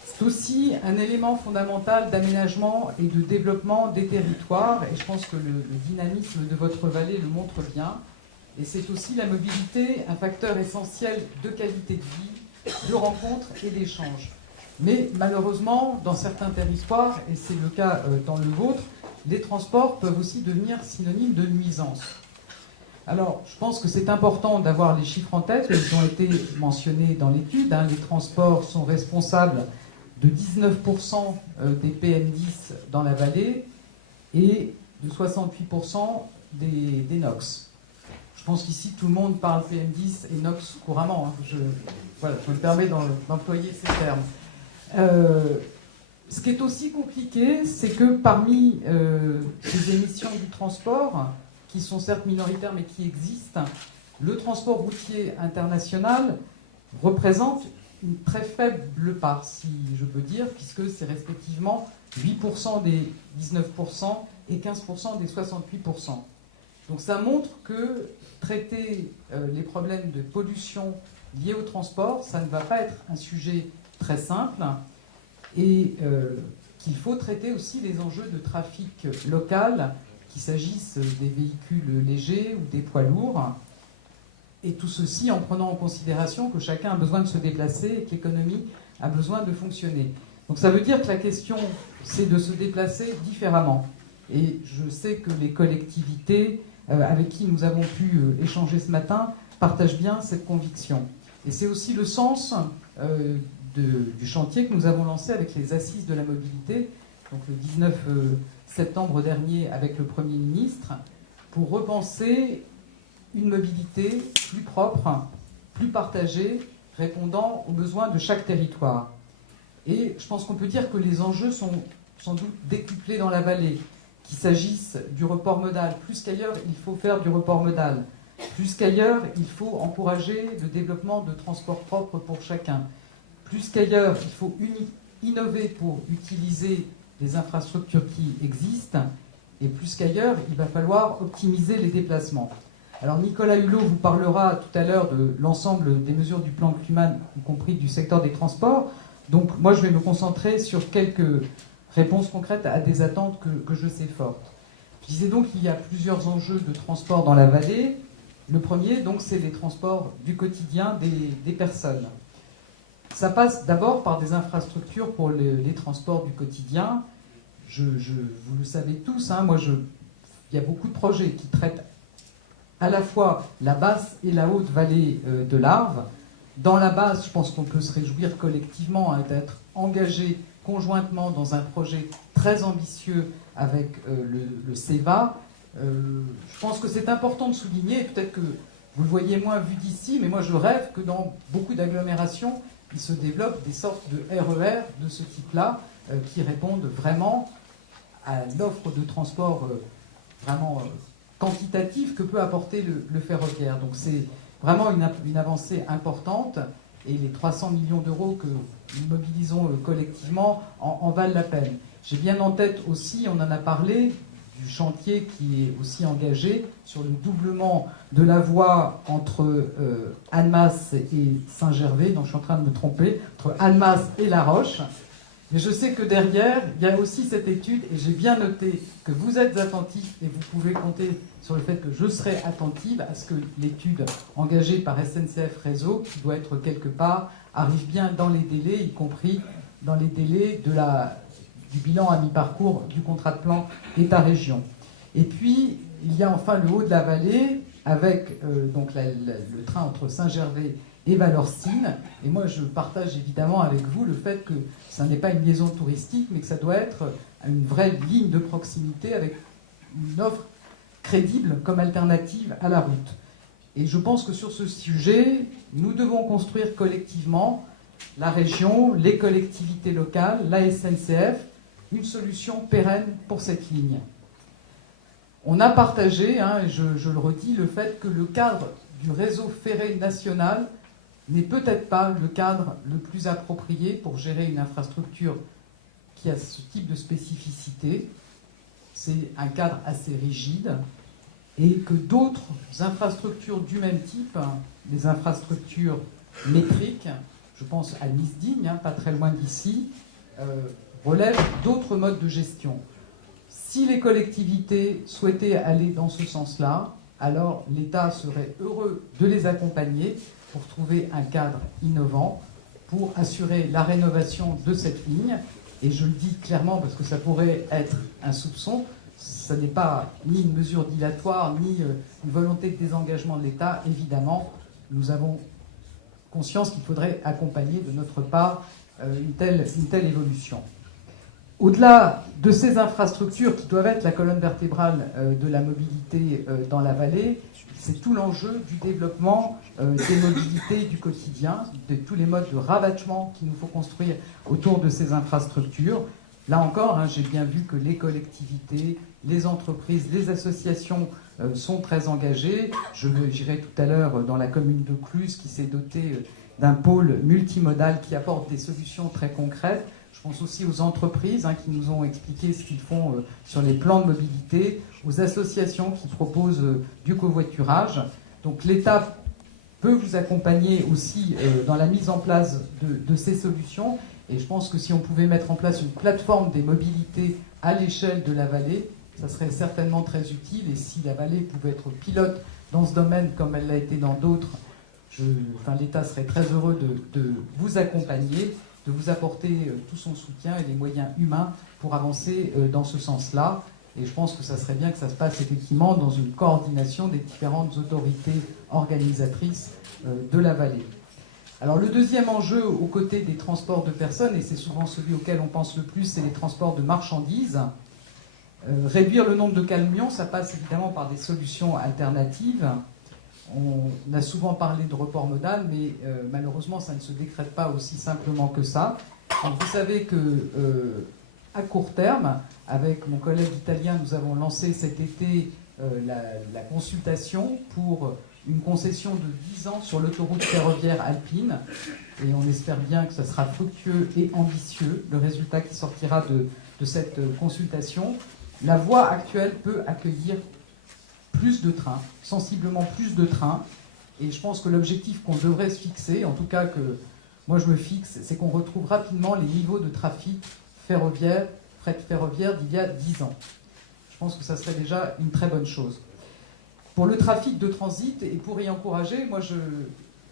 C'est aussi un élément fondamental d'aménagement et de développement des territoires, et je pense que le dynamisme de votre vallée le montre bien. Et c'est aussi la mobilité, un facteur essentiel de qualité de vie, de rencontres et d'échanges. Mais malheureusement, dans certains territoires, et c'est le cas dans le vôtre, les transports peuvent aussi devenir synonymes de nuisance. Alors, je pense que c'est important d'avoir les chiffres en tête, ils ont été mentionnés dans l'étude. Les transports sont responsables de 19% des PM10 dans la vallée et de 68% des NOx. Je pense qu'ici, tout le monde parle PM10 et NOx couramment. Je me permets d'employer ces termes. Ce qui est aussi compliqué, c'est que parmi ces émissions du transport, qui sont certes minoritaires mais qui existent, le transport routier international représente une très faible part, si je peux dire, puisque c'est respectivement 8% des 19% et 15% des 68%. Donc ça montre que traiter les problèmes de pollution liés au transport, ça ne va pas être un sujet très simple, et qu'il faut traiter aussi les enjeux de trafic local, qu'il s'agisse des véhicules légers ou des poids lourds, et tout ceci en prenant en considération que chacun a besoin de se déplacer et que l'économie a besoin de fonctionner. Donc ça veut dire que la question, c'est de se déplacer différemment. Et je sais que les collectivités avec qui nous avons pu échanger ce matin partagent bien cette conviction. Et c'est aussi le sens du chantier que nous avons lancé avec les Assises de la mobilité, donc le 19 septembre dernier avec le Premier ministre, pour repenser une mobilité plus propre, plus partagée, répondant aux besoins de chaque territoire. Et je pense qu'on peut dire que les enjeux sont sans doute décuplés dans la vallée, qu'il s'agisse du report modal. Plus qu'ailleurs, il faut faire du report modal. Plus qu'ailleurs, il faut encourager le développement de transports propres pour chacun. Plus qu'ailleurs, il faut innover pour utiliser les infrastructures qui existent. Et plus qu'ailleurs, il va falloir optimiser les déplacements. Alors Nicolas Hulot vous parlera tout à l'heure de l'ensemble des mesures du plan climat, y compris du secteur des transports. Donc moi, je vais me concentrer sur quelques réponses concrètes à des attentes que je sais fortes. Je disais donc qu'il y a plusieurs enjeux de transport dans la vallée. Le premier, donc, c'est les transports du quotidien des personnes. Ça passe d'abord par des infrastructures pour les transports du quotidien. Vous le savez tous, il y a beaucoup de projets qui traitent à la fois la basse et la haute vallée de l'Arve. Dans la basse, je pense qu'on peut se réjouir collectivement d'être engagé conjointement dans un projet très ambitieux avec le CEVA. Je pense que c'est important de souligner, peut-être que vous le voyez moins vu d'ici, mais moi je rêve que dans beaucoup d'agglomérations, il se développe des sortes de RER de ce type-là, qui répondent vraiment à l'offre de transport vraiment quantitative que peut apporter le ferroviaire. Donc c'est vraiment une avancée importante, et les 300 millions d'euros que nous mobilisons collectivement en valent la peine. J'ai bien en tête aussi, on en a parlé, du chantier qui est aussi engagé sur le doublement de la voie entre Annemasse et Saint-Gervais, donc je suis en train de me tromper, entre Annemasse et La Roche. Mais je sais que derrière, il y a aussi cette étude, et j'ai bien noté que vous êtes attentifs, et vous pouvez compter sur le fait que je serai attentive à ce que l'étude engagée par SNCF Réseau, qui doit être quelque part, arrive bien dans les délais, y compris dans les délais du bilan à mi-parcours du contrat de plan État-région. Et puis, il y a enfin le haut de la vallée, avec donc le train entre Saint-Gervais et Valorcine. Et moi, je partage évidemment avec vous le fait que ça n'est pas une liaison touristique, mais que ça doit être une vraie ligne de proximité avec une offre crédible comme alternative à la route. Et je pense que sur ce sujet, nous devons construire collectivement, la région, les collectivités locales, la SNCF, une solution pérenne pour cette ligne. On a partagé, et je le redis, le fait que le cadre du réseau ferré national n'est peut-être pas le cadre le plus approprié pour gérer une infrastructure qui a ce type de spécificité. C'est un cadre assez rigide et que d'autres infrastructures du même type, des infrastructures métriques, je pense à Nisdigne, pas très loin d'ici, relèvent d'autres modes de gestion. Si les collectivités souhaitaient aller dans ce sens-là, alors l'État serait heureux de les accompagner pour trouver un cadre innovant, pour assurer la rénovation de cette ligne. Et je le dis clairement parce que ça pourrait être un soupçon, ce n'est pas ni une mesure dilatoire, ni une volonté de désengagement de l'État. Évidemment, nous avons conscience qu'il faudrait accompagner de notre part une telle évolution. Au-delà de ces infrastructures qui doivent être la colonne vertébrale de la mobilité dans la vallée, c'est tout l'enjeu du développement des mobilités du quotidien, de tous les modes de rabattement qu'il nous faut construire autour de ces infrastructures. Là encore, j'ai bien vu que les collectivités, les entreprises, les associations sont très engagées. J'irai tout à l'heure dans la commune de Cluses qui s'est dotée d'un pôle multimodal qui apporte des solutions très concrètes. Je pense aussi aux entreprises qui nous ont expliqué ce qu'ils font sur les plans de mobilité, aux associations qui proposent du covoiturage. Donc l'État peut vous accompagner aussi dans la mise en place de ces solutions. Et je pense que si on pouvait mettre en place une plateforme des mobilités à l'échelle de la vallée, ça serait certainement très utile. Et si la vallée pouvait être pilote dans ce domaine comme elle l'a été dans d'autres, l'État serait très heureux de vous accompagner, de vous apporter tout son soutien et les moyens humains pour avancer dans ce sens-là. Et je pense que ça serait bien que ça se passe effectivement dans une coordination des différentes autorités organisatrices de la vallée. Alors le deuxième enjeu aux côtés des transports de personnes, et c'est souvent celui auquel on pense le plus, c'est les transports de marchandises. Réduire le nombre de camions, ça passe évidemment par des solutions alternatives. On a souvent parlé de report modal, mais malheureusement, ça ne se décrète pas aussi simplement que ça. Donc, vous savez que à court terme, avec mon collègue italien, nous avons lancé cet été la consultation pour une concession de 10 ans sur l'autoroute ferroviaire alpine. Et on espère bien que ça sera fructueux et ambitieux, le résultat qui sortira de cette consultation. La voie actuelle peut accueillir plus de trains, sensiblement plus de trains. Et je pense que l'objectif qu'on devrait se fixer, en tout cas que moi je me fixe, c'est qu'on retrouve rapidement les niveaux de trafic ferroviaire, fret ferroviaire d'il y a 10 ans. Je pense que ça serait déjà une très bonne chose. Pour le trafic de transit, et pour y encourager,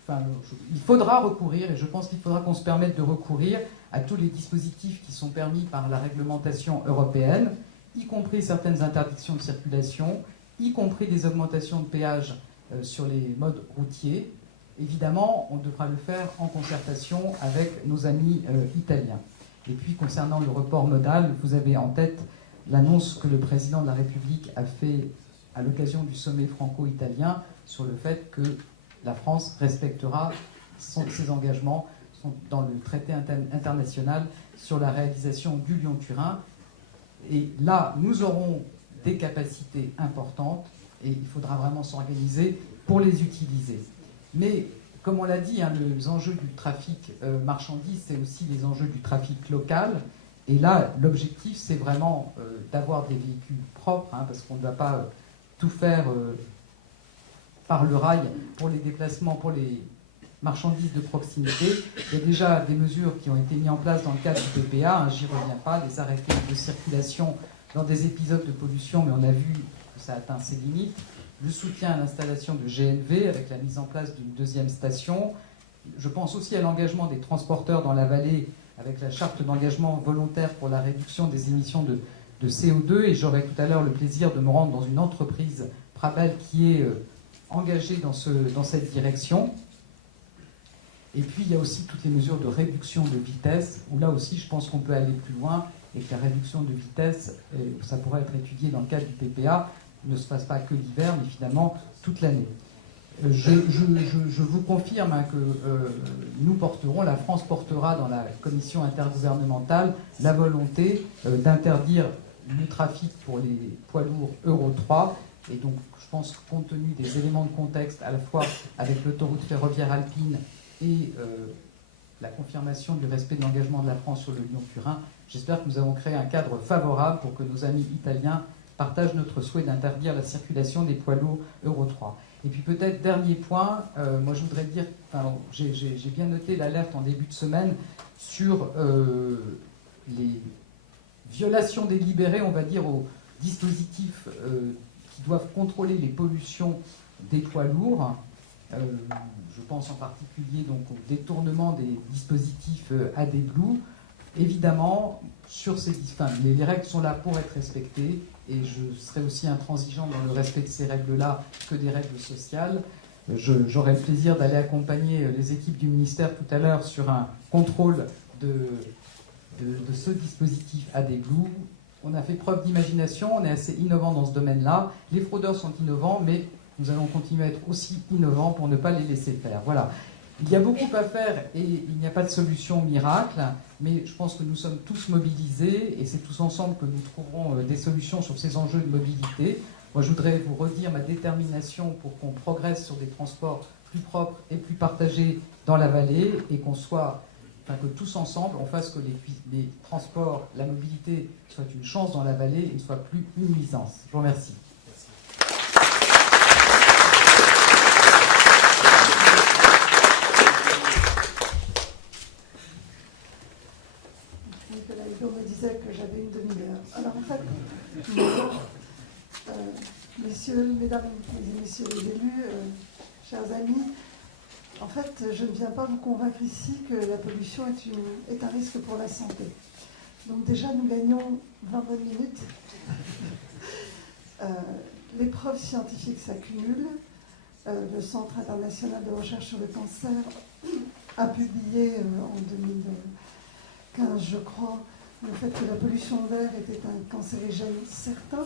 il faudra recourir, et je pense qu'il faudra qu'on se permette de recourir à tous les dispositifs qui sont permis par la réglementation européenne, y compris certaines interdictions de circulation, y compris des augmentations de péage sur les modes routiers. Évidemment, on devra le faire en concertation avec nos amis italiens. Et puis, concernant le report modal, vous avez en tête l'annonce que le président de la République a fait à l'occasion du sommet franco-italien sur le fait que la France respectera ses engagements dans le traité international sur la réalisation du Lyon-Turin. Et là, nous aurons des capacités importantes et il faudra vraiment s'organiser pour les utiliser. Mais, comme on l'a dit, les enjeux du trafic marchandises, c'est aussi les enjeux du trafic local. Et là, l'objectif, c'est vraiment d'avoir des véhicules propres, parce qu'on ne va pas tout faire par le rail pour les déplacements, pour les marchandises de proximité. Il y a déjà des mesures qui ont été mises en place dans le cadre du PPA, j'y reviens pas, les arrêtés de circulation dans des épisodes de pollution, mais on a vu que ça atteint ses limites. Le soutien à l'installation de GNV avec la mise en place d'une deuxième station. Je pense aussi à l'engagement des transporteurs dans la vallée avec la charte d'engagement volontaire pour la réduction des émissions de CO2. Et j'aurai tout à l'heure le plaisir de me rendre dans une entreprise, Prabel, qui est engagée dans cette direction. Et puis il y a aussi toutes les mesures de réduction de vitesse, où là aussi je pense qu'on peut aller plus loin et que la réduction de vitesse, ça pourrait être étudié dans le cadre du PPA, ne se passe pas que l'hiver, mais finalement toute l'année. Je vous confirme que nous porterons, la France portera dans la commission intergouvernementale la volonté d'interdire le trafic pour les poids lourds Euro 3. Et donc je pense que compte tenu des éléments de contexte, à la fois avec l'autoroute ferroviaire alpine et la confirmation du respect de l'engagement de la France sur le Lyon-Turin, j'espère que nous avons créé un cadre favorable pour que nos amis italiens partagent notre souhait d'interdire la circulation des poids lourds Euro 3. Et puis peut-être dernier point, moi je voudrais dire, j'ai bien noté l'alerte en début de semaine sur les violations délibérées, on va dire, aux dispositifs qui doivent contrôler les pollutions des poids lourds. Je pense en particulier donc au détournement des dispositifs AdBlue. Évidemment, sur les règles sont là pour être respectées et je serai aussi intransigeant dans le respect de ces règles-là que des règles sociales. J'aurai le plaisir d'aller accompagner les équipes du ministère tout à l'heure sur un contrôle de ce dispositif AdBlue. On a fait preuve d'imagination, on est assez innovant dans ce domaine-là. Les fraudeurs sont innovants, mais nous allons continuer à être aussi innovants pour ne pas les laisser faire. Voilà. Il y a beaucoup à faire et il n'y a pas de solution miracle, mais je pense que nous sommes tous mobilisés et c'est tous ensemble que nous trouverons des solutions sur ces enjeux de mobilité. Moi, je voudrais vous redire ma détermination pour qu'on progresse sur des transports plus propres et plus partagés dans la vallée et que tous ensemble, on fasse que les transports, la mobilité soient une chance dans la vallée et ne soient plus une nuisance. Je vous remercie. Nicolas Hulot me disait que j'avais une demi-heure. Alors en fait, mesdames et messieurs les élus, chers amis, en fait, je ne viens pas vous convaincre ici que la pollution est un risque pour la santé. Donc déjà, nous gagnons 20 bonnes minutes. Les preuves scientifiques s'accumulent. Le Centre international de recherche sur le cancer a publié en 2015, je crois, le fait que la pollution de l'air était un cancérigène certain.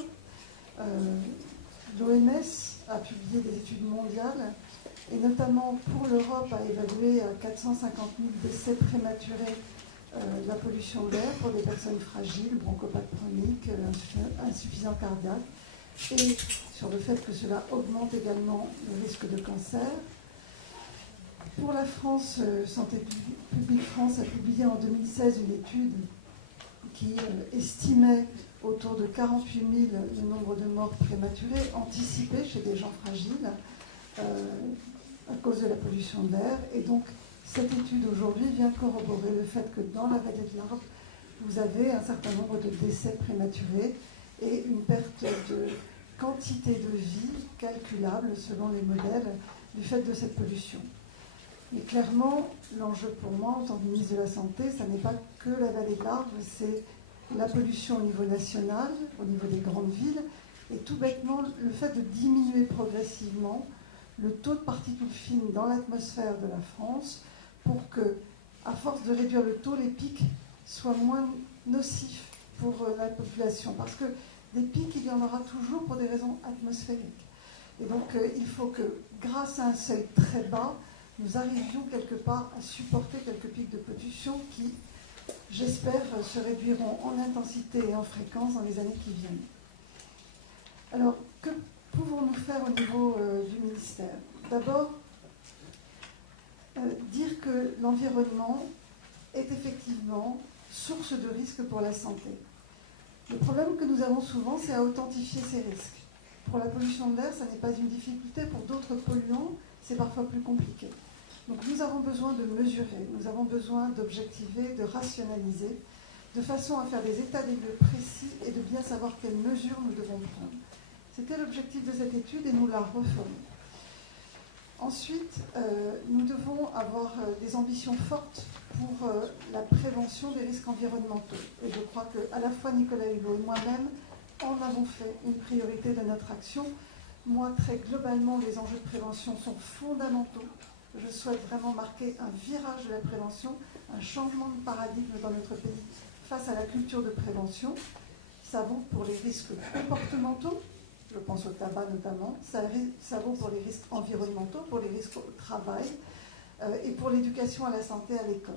L'OMS a publié des études mondiales et notamment pour l'Europe a évalué à 450 000 décès prématurés de la pollution de l'air pour des personnes fragiles, bronchopathe chronique, insuffisance cardiaque, et sur le fait que cela augmente également le risque de cancer. Pour la France, Santé publique France a publié en 2016 une étude qui estimait autour de 48 000 le nombre de morts prématurées anticipées chez des gens fragiles à cause de la pollution de l'air. Et donc, cette étude aujourd'hui vient corroborer le fait que dans la vallée de l'Arve, vous avez un certain nombre de décès prématurés et une perte de quantité de vie calculable selon les modèles du fait de cette pollution. Mais clairement, l'enjeu pour moi, en tant que ministre de la Santé, ça n'est pas que la vallée de l'Arve, c'est la pollution au niveau national, au niveau des grandes villes, et tout bêtement, le fait de diminuer progressivement le taux de particules fines dans l'atmosphère de la France pour que, à force de réduire le taux, les pics soient moins nocifs pour la population. Parce que des pics, il y en aura toujours pour des raisons atmosphériques. Et donc, il faut que, grâce à un seuil très bas, nous arrivions quelque part à supporter quelques pics de pollution qui, j'espère, se réduiront en intensité et en fréquence dans les années qui viennent. Alors, que pouvons-nous faire au niveau du ministère? D'abord, dire que l'environnement est effectivement source de risques pour la santé. Le problème que nous avons souvent, c'est à authentifier ces risques. Pour la pollution de l'air, ça n'est pas une difficulté. Pour d'autres polluants, c'est parfois plus compliqué. Donc nous avons besoin de mesurer, nous avons besoin d'objectiver, de rationaliser, de façon à faire des états des lieux précis et de bien savoir quelles mesures nous devons prendre. C'était l'objectif de cette étude et nous la referons. Ensuite, nous devons avoir des ambitions fortes pour la prévention des risques environnementaux. Et je crois qu'à la fois Nicolas Hulot et moi-même en avons fait une priorité de notre action. Moi, très globalement, les enjeux de prévention sont fondamentaux. Je souhaite vraiment marquer un virage de la prévention, un changement de paradigme dans notre pays face à la culture de prévention. Ça vaut pour les risques comportementaux, je pense au tabac notamment, ça vaut pour les risques environnementaux, pour les risques au travail et pour l'éducation à la santé à l'école.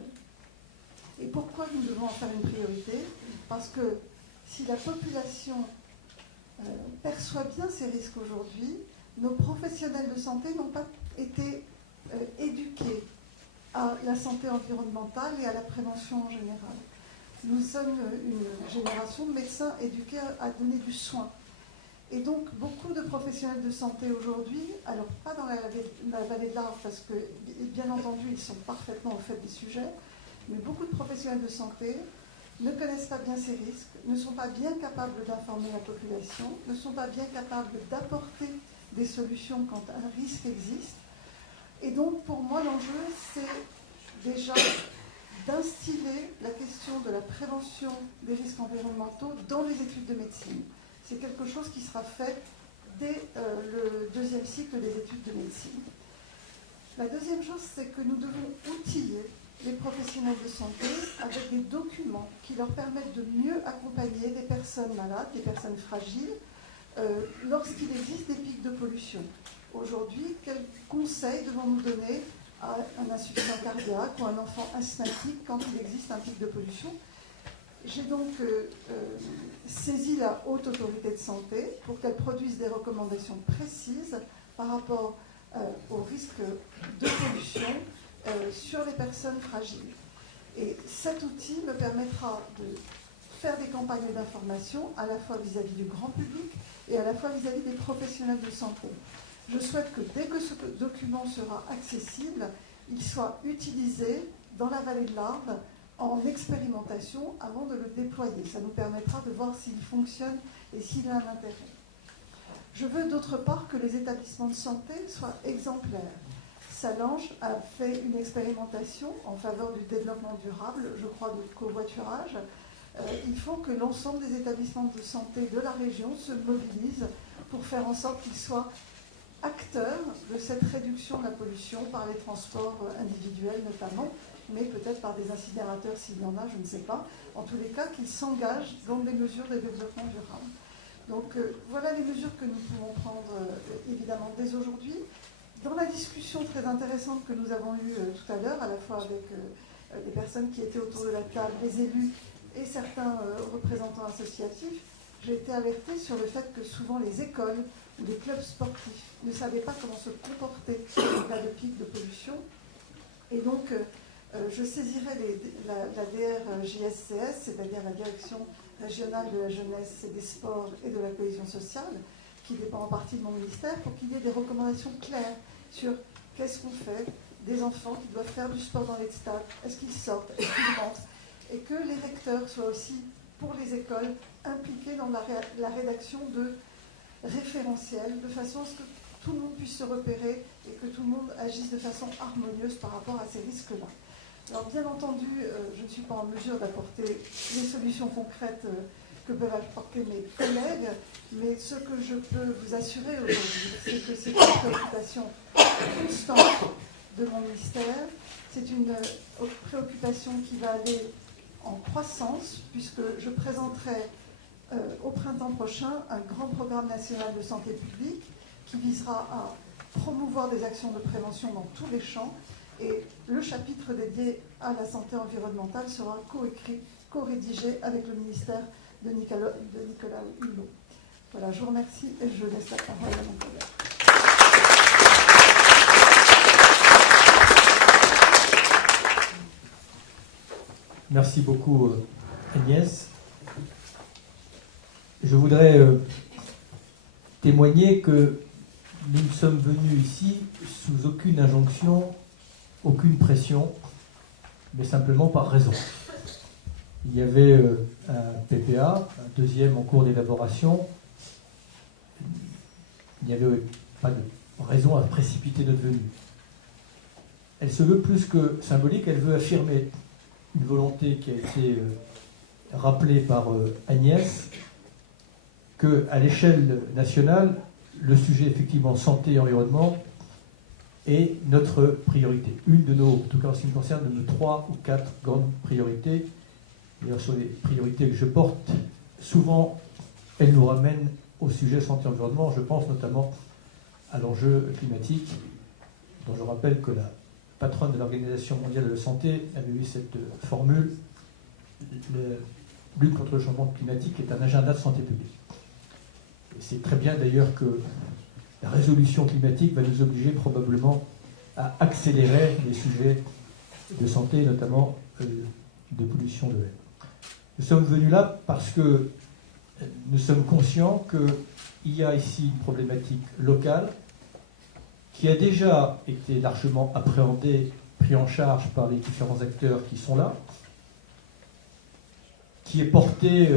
Et pourquoi nous devons en faire une priorité? Parce que si la population perçoit bien ces risques aujourd'hui, nos professionnels de santé n'ont pas été éduqués à la santé environnementale et à la prévention en général. Nous sommes une génération de médecins éduqués à donner du soin. Et donc, beaucoup de professionnels de santé aujourd'hui, alors pas dans la vallée de l'Arve, parce que, bien entendu, ils sont parfaitement au fait des sujets, mais beaucoup de professionnels de santé ne connaissent pas bien ces risques, ne sont pas bien capables d'informer la population, ne sont pas bien capables d'apporter des solutions quand un risque existe. Et donc, pour moi, l'enjeu, c'est déjà d'instiller la question de la prévention des risques environnementaux dans les études de médecine. C'est quelque chose qui sera fait dès le deuxième cycle des études de médecine. La deuxième chose, c'est que nous devons outiller les professionnels de santé avec des documents qui leur permettent de mieux accompagner des personnes malades, des personnes fragiles, lorsqu'il existe des pics de pollution. Aujourd'hui, quels conseils devons-nous donner à un insuffisant cardiaque ou à un enfant asthmatique quand il existe un pic de pollution? J'ai donc saisi la haute autorité de santé pour qu'elle produise des recommandations précises par rapport aux risques de pollution sur les personnes fragiles. Et cet outil me permettra de faire des campagnes d'information à la fois vis-à-vis du grand public et à la fois vis-à-vis des professionnels de santé. Je souhaite que dès que ce document sera accessible, il soit utilisé dans la vallée de l'Arve en expérimentation avant de le déployer. Ça nous permettra de voir s'il fonctionne et s'il a un intérêt. Je veux d'autre part que les établissements de santé soient exemplaires. Salange a fait une expérimentation en faveur du développement durable, je crois, de covoiturage. Il faut que l'ensemble des établissements de santé de la région se mobilisent pour faire en sorte qu'ils soient acteurs de cette réduction de la pollution par les transports individuels notamment, mais peut-être par des incinérateurs s'il y en a, je ne sais pas. En tous les cas, qu'ils s'engagent dans des mesures de développement durable. Donc voilà les mesures que nous pouvons prendre évidemment dès aujourd'hui. Dans la discussion très intéressante que nous avons eue tout à l'heure, à la fois avec les personnes qui étaient autour de la table, les élus et certains représentants associatifs, j'ai été alertée sur le fait que souvent les écoles ou les clubs sportifs ne savaient pas comment se comporter en cas de pic de pollution. Et donc, je saisirai la DRJSCS, c'est-à-dire la Direction régionale de la jeunesse et des sports et de la cohésion sociale, qui dépend en partie de mon ministère, pour qu'il y ait des recommandations claires sur qu'est-ce qu'on fait des enfants qui doivent faire du sport dans les stades, est-ce qu'ils sortent, est-ce qu'ils rentrent, et que les recteurs soient aussi, pour les écoles, impliqués dans la rédaction de référentiels, de façon à ce que tout le monde puisse se repérer et que tout le monde agisse de façon harmonieuse par rapport à ces risques-là. Alors bien entendu, je ne suis pas en mesure d'apporter les solutions concrètes que peuvent apporter mes collègues, mais ce que je peux vous assurer aujourd'hui, c'est que c'est une préoccupation constante de mon ministère. C'est une préoccupation qui va aller en croissance, puisque je présenterai au printemps prochain un grand programme national de santé publique qui visera à promouvoir des actions de prévention dans tous les champs. Et le chapitre dédié à la santé environnementale sera coécrit, co-rédigé avec le ministère de Nicolas Hulot. Voilà, je vous remercie et je laisse la parole à mon collègue. Merci beaucoup Agnès. Je voudrais témoigner que nous ne sommes venus ici sous aucune injonction aucune pression, mais simplement par raison. Il y avait un PPA, un deuxième en cours d'élaboration. Il n'y avait pas de raison à précipiter notre venue. Elle se veut plus que symbolique, elle veut affirmer une volonté qui a été rappelée par Agnès, qu'à l'échelle nationale, le sujet effectivement santé et environnement est notre priorité. Une de nos, en tout cas en ce qui me concerne, de nos 3 ou 4 grandes priorités. D'ailleurs, sur les priorités que je porte, souvent, elles nous ramènent au sujet santé-environnement. Je pense notamment à l'enjeu climatique, dont je rappelle que la patronne de l'Organisation mondiale de la santé avait eu cette formule: la lutte contre le changement climatique est un agenda de santé publique. Et c'est très bien d'ailleurs que la résolution climatique va nous obliger probablement à accélérer les sujets de santé, notamment de pollution de l'air. Nous sommes venus là parce que nous sommes conscients qu'il y a ici une problématique locale qui a déjà été largement appréhendée, pris en charge par les différents acteurs qui sont là, qui est portée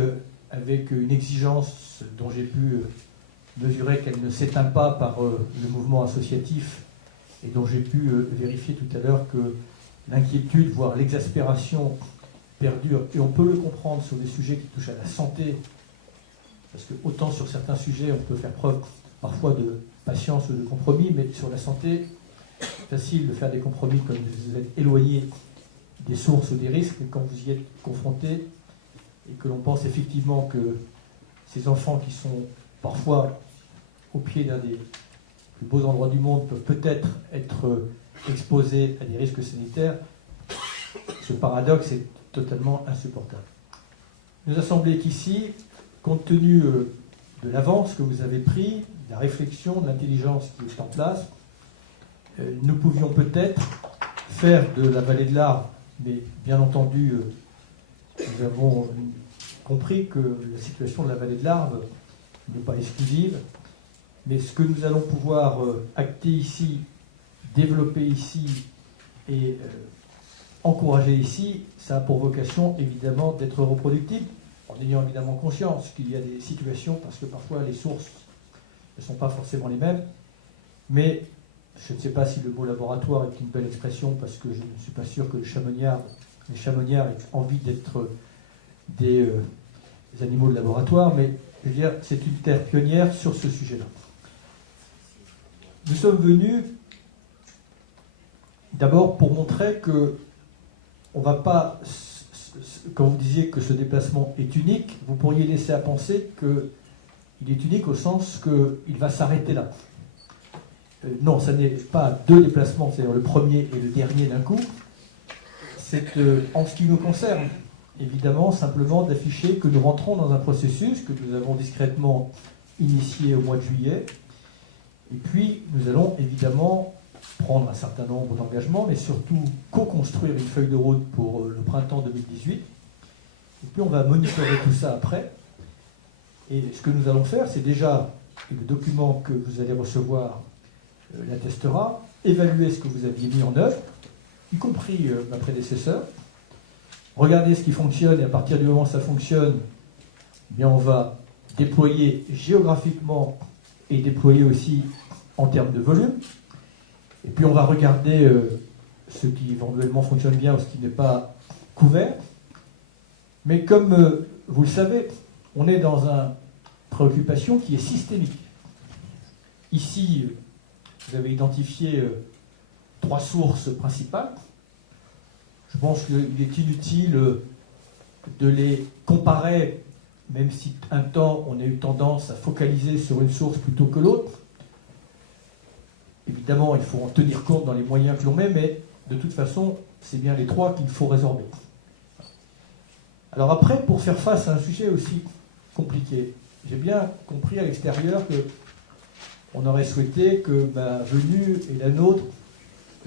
avec une exigence dont j'ai pu mesurer qu'elle ne s'éteint pas par le mouvement associatif, et dont j'ai pu vérifier tout à l'heure que l'inquiétude, voire l'exaspération perdure, et on peut le comprendre sur des sujets qui touchent à la santé, parce que autant sur certains sujets on peut faire preuve parfois de patience ou de compromis, mais sur la santé, c'est facile de faire des compromis quand vous êtes éloigné des sources ou des risques, mais quand vous y êtes confronté et que l'on pense effectivement que ces enfants qui sont parfois au pied d'un des plus beaux endroits du monde peuvent peut-être être exposés à des risques sanitaires, ce paradoxe est totalement insupportable. Il nous a semblé qu'ici, compte tenu de l'avance que vous avez pris, de la réflexion, de l'intelligence qui est en place, nous pouvions peut-être faire de la vallée de l'Arve, mais bien entendu, nous avons compris que la situation de la vallée de l'Arve n'est pas exclusive, mais ce que nous allons pouvoir acter ici, développer ici et encourager ici, ça a pour vocation évidemment d'être reproductible, en ayant évidemment conscience qu'il y a des situations, parce que parfois les sources ne sont pas forcément les mêmes, mais je ne sais pas si le mot laboratoire est une belle expression, parce que je ne suis pas sûr que les chamoniards aient envie d'être des animaux de laboratoire, mais je veux dire, c'est une terre pionnière sur ce sujet-là. Nous sommes venus d'abord pour montrer que on ne va pas, quand vous disiez que ce déplacement est unique, vous pourriez laisser à penser qu'il est unique au sens qu'il va s'arrêter là. Non, ça n'est pas 2 déplacements, c'est-à-dire le premier et le dernier d'un coup. C'est en ce qui nous concerne, évidemment, simplement d'afficher que nous rentrons dans un processus que nous avons discrètement initié au mois de juillet. Et puis, nous allons évidemment prendre un certain nombre d'engagements, mais surtout co-construire une feuille de route pour le printemps 2018. Et puis, on va monitorer tout ça après. Et ce que nous allons faire, c'est déjà, le document que vous allez recevoir l'attestera, évaluer ce que vous aviez mis en œuvre, y compris ma prédécesseur, regarder ce qui fonctionne, et à partir du moment où ça fonctionne, eh bien on va déployer géographiquement et déployer aussi en termes de volume. Et puis on va regarder ce qui éventuellement fonctionne bien ou ce qui n'est pas couvert. Mais comme vous le savez, on est dans une préoccupation qui est systémique. Ici, vous avez identifié 3 sources principales. Je pense qu'il est inutile de les comparer, même si un temps on a eu tendance à focaliser sur une source plutôt que l'autre. Évidemment, il faut en tenir compte dans les moyens que l'on met, mais de toute façon, c'est bien les 3 qu'il faut résorber. Alors après, pour faire face à un sujet aussi compliqué, j'ai bien compris à l'extérieur qu'on aurait souhaité que ma venue et la nôtre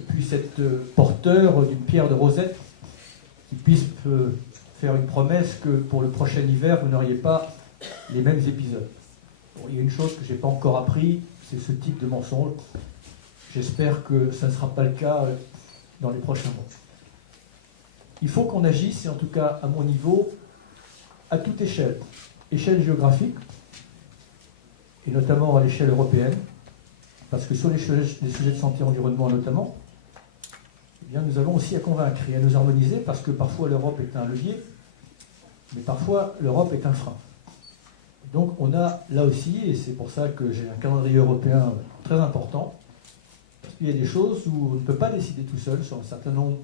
puissent être porteurs d'une pierre de Rosette qui puisse faire une promesse que pour le prochain hiver, vous n'auriez pas les mêmes épisodes. Bon, il y a une chose que je n'ai pas encore appris, c'est ce type de mensonge. J'espère que ça ne sera pas le cas dans les prochains mois. Il faut qu'on agisse, et en tout cas à mon niveau, à toute échelle. Échelle géographique, et notamment à l'échelle européenne, parce que sur les sujets de santé et environnement notamment, eh bien, nous avons aussi à convaincre et à nous harmoniser, parce que parfois l'Europe est un levier, mais parfois l'Europe est un frein. Donc on a là aussi, et c'est pour ça que j'ai un calendrier européen très important, parce qu'il y a des choses où on ne peut pas décider tout seul sur un certain nombre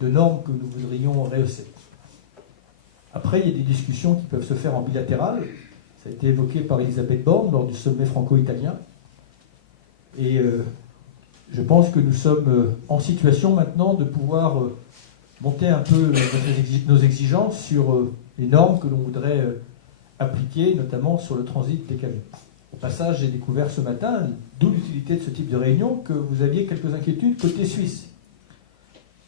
de normes que nous voudrions rehausser. Après, il y a des discussions qui peuvent se faire en bilatéral. Ça a été évoqué par Elisabeth Borne lors du sommet franco-italien. Et je pense que nous sommes en situation maintenant de pouvoir monter un peu nos exigences sur les normes que l'on voudrait appliquer, notamment sur le transit des camions. Au passage, j'ai découvert ce matin, d'où l'utilité de ce type de réunion, que vous aviez quelques inquiétudes côté suisse.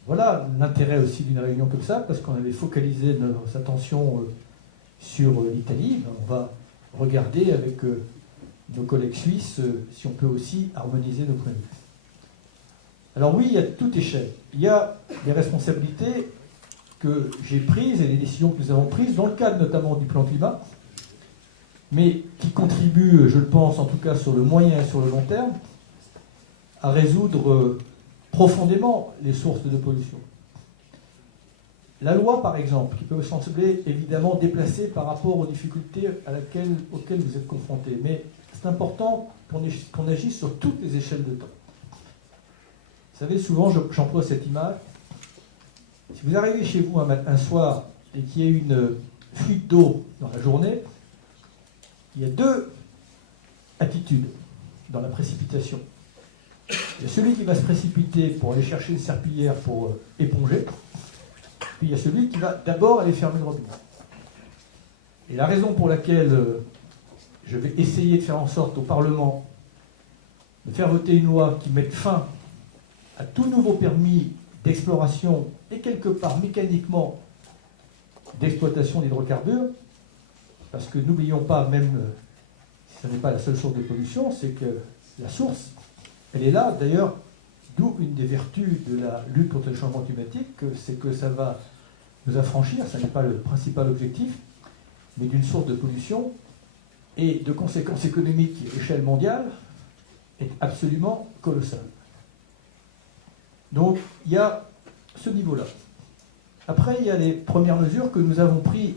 Voilà l'intérêt aussi d'une réunion comme ça, parce qu'on avait focalisé nos attentions sur l'Italie. On va regarder avec nos collègues suisses si on peut aussi harmoniser nos points de vue. Alors oui, il y a toute échelle. Il y a des responsabilités que j'ai prises et les décisions que nous avons prises dans le cadre notamment du plan climat, mais qui contribuent, je le pense, en tout cas sur le moyen et sur le long terme, à résoudre profondément les sources de pollution. La loi, par exemple, qui peut sembler évidemment déplacée par rapport aux difficultés auxquelles vous êtes confrontés, mais c'est important qu'on agisse sur toutes les échelles de temps. Vous savez, souvent, j'emploie cette image. Si vous arrivez chez vous un soir et qu'il y a une fuite d'eau dans la journée, il y a deux attitudes dans la précipitation. Il y a celui qui va se précipiter pour aller chercher une serpillière pour éponger, puis il y a celui qui va d'abord aller fermer le robinet. Et la raison pour laquelle je vais essayer de faire en sorte au Parlement de faire voter une loi qui mette fin à tout nouveau permis d'exploration et quelque part mécaniquement d'exploitation d'hydrocarbures, parce que n'oublions pas, même si ce n'est pas la seule source de pollution, c'est que la source, elle est là. D'ailleurs, d'où une des vertus de la lutte contre le changement climatique, c'est que ça va nous affranchir, ça n'est pas le principal objectif, mais d'une source de pollution et de conséquences économiques à échelle mondiale est absolument colossale. Donc, il y a ce niveau-là. Après, il y a les premières mesures que nous avons prises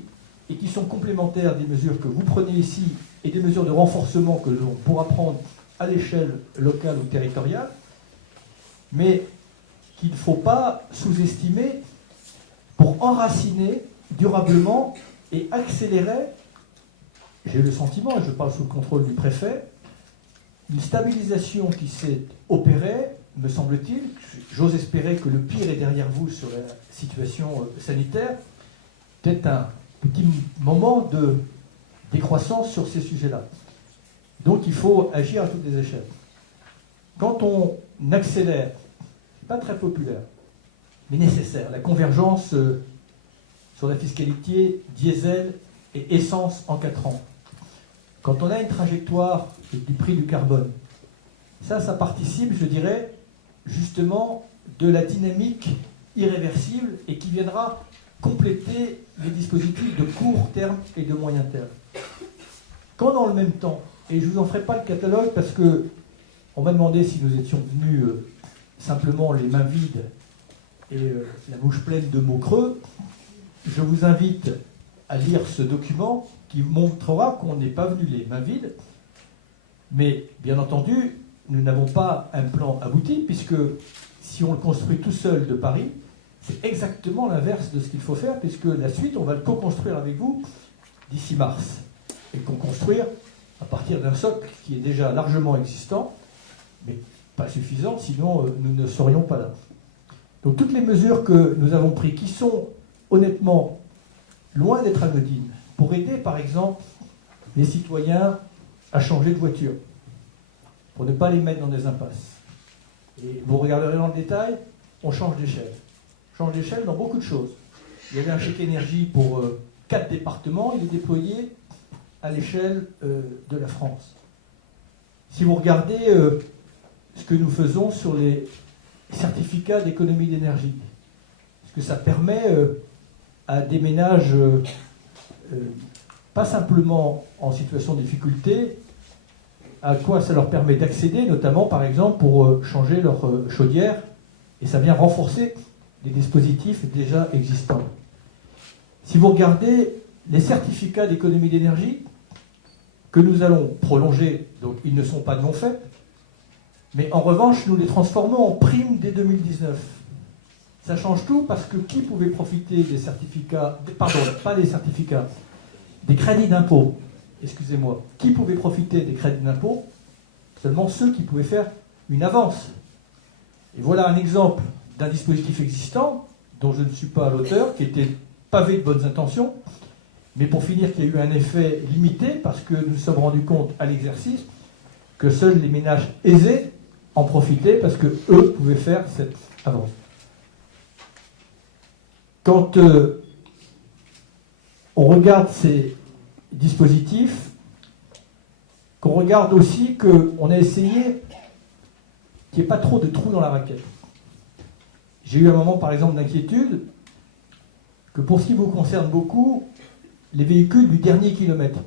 et qui sont complémentaires des mesures que vous prenez ici et des mesures de renforcement que l'on pourra prendre à l'échelle locale ou territoriale, mais qu'il ne faut pas sous-estimer pour enraciner durablement et accélérer, j'ai le sentiment, et je parle sous le contrôle du préfet, une stabilisation qui s'est opérée, me semble-t-il. J'ose espérer que le pire est derrière vous sur la situation sanitaire. Peut-être un petit moment de décroissance sur ces sujets-là. Donc il faut agir à toutes les échelles. Quand on accélère, c'est pas très populaire, mais nécessaire, la convergence sur la fiscalité diesel et essence en 4 ans. Quand on a une trajectoire du prix du carbone, ça participe, je dirais, justement de la dynamique irréversible et qui viendra compléter les dispositifs de court terme et de moyen terme. Quand dans le même temps, et je ne vous en ferai pas le catalogue parce que on m'a demandé si nous étions venus simplement les mains vides et la bouche pleine de mots creux, je vous invite à lire ce document qui montrera qu'on n'est pas venu les mains vides, mais bien entendu, nous n'avons pas un plan abouti, puisque si on le construit tout seul de Paris, c'est exactement l'inverse de ce qu'il faut faire, puisque la suite, on va le co-construire avec vous d'ici mars. Et co-construire à partir d'un socle qui est déjà largement existant, mais pas suffisant, sinon nous ne serions pas là. Donc toutes les mesures que nous avons prises, qui sont honnêtement loin d'être anodines, pour aider par exemple les citoyens à changer de voiture, pour ne pas les mettre dans des impasses. Et vous regarderez dans le détail, on change d'échelle. On change d'échelle dans beaucoup de choses. Il y avait un chèque énergie pour 4 départements, il est déployé à l'échelle de la France. Si vous regardez ce que nous faisons sur les certificat d'économie d'énergie. Parce que ça permet à des ménages, pas simplement en situation de difficulté, à quoi ça leur permet d'accéder, notamment par exemple pour changer leur chaudière, et ça vient renforcer des dispositifs déjà existants. Si vous regardez les certificats d'économie d'énergie que nous allons prolonger, donc ils ne sont pas non faits, mais en revanche nous les transformons en primes dès 2019. Ça change tout parce que qui pouvait profiter des certificats, pardon, pas des certificats, des crédits d'impôt, excusez-moi, qui pouvait profiter des crédits d'impôt? Seulement ceux qui pouvaient faire une avance. Et voilà un exemple d'un dispositif existant, dont je ne suis pas l'auteur, qui était pavé de bonnes intentions, mais pour finir, qui a eu un effet limité, parce que nous nous sommes rendus compte à l'exercice que seuls les ménages aisés en profitaient, parce qu'eux pouvaient faire cette avance. Quand on regarde ces dispositifs, qu'on regarde aussi qu'on a essayé qu'il n'y ait pas trop de trous dans la raquette. J'ai eu un moment, par exemple, d'inquiétude que pour ce qui vous concerne beaucoup, les véhicules du dernier kilomètre.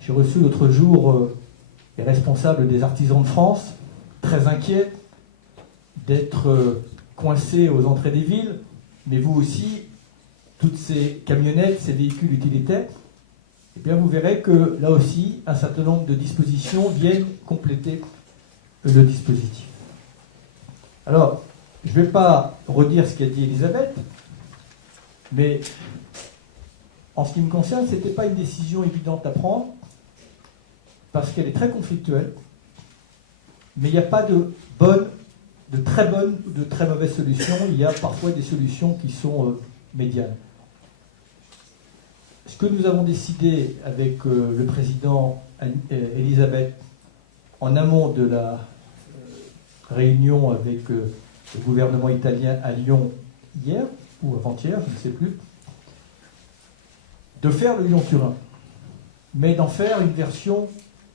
J'ai reçu l'autre jour les responsables des artisans de France, très inquiets d'être coincés aux entrées des villes, mais vous aussi, toutes ces camionnettes, ces véhicules utilitaires, eh bien vous verrez que là aussi, un certain nombre de dispositions viennent compléter le dispositif. Alors, je ne vais pas redire ce qu'a dit Elisabeth, mais en ce qui me concerne, ce n'était pas une décision évidente à prendre, parce qu'elle est très conflictuelle, mais il n'y a pas de très bonne ou de très mauvaise solution, il y a parfois des solutions qui sont médianes. Ce que nous avons décidé avec le président Elisabeth en amont de la réunion avec le gouvernement italien à Lyon hier, ou avant-hier, je ne sais plus, de faire le Lyon-Turin, mais d'en faire une version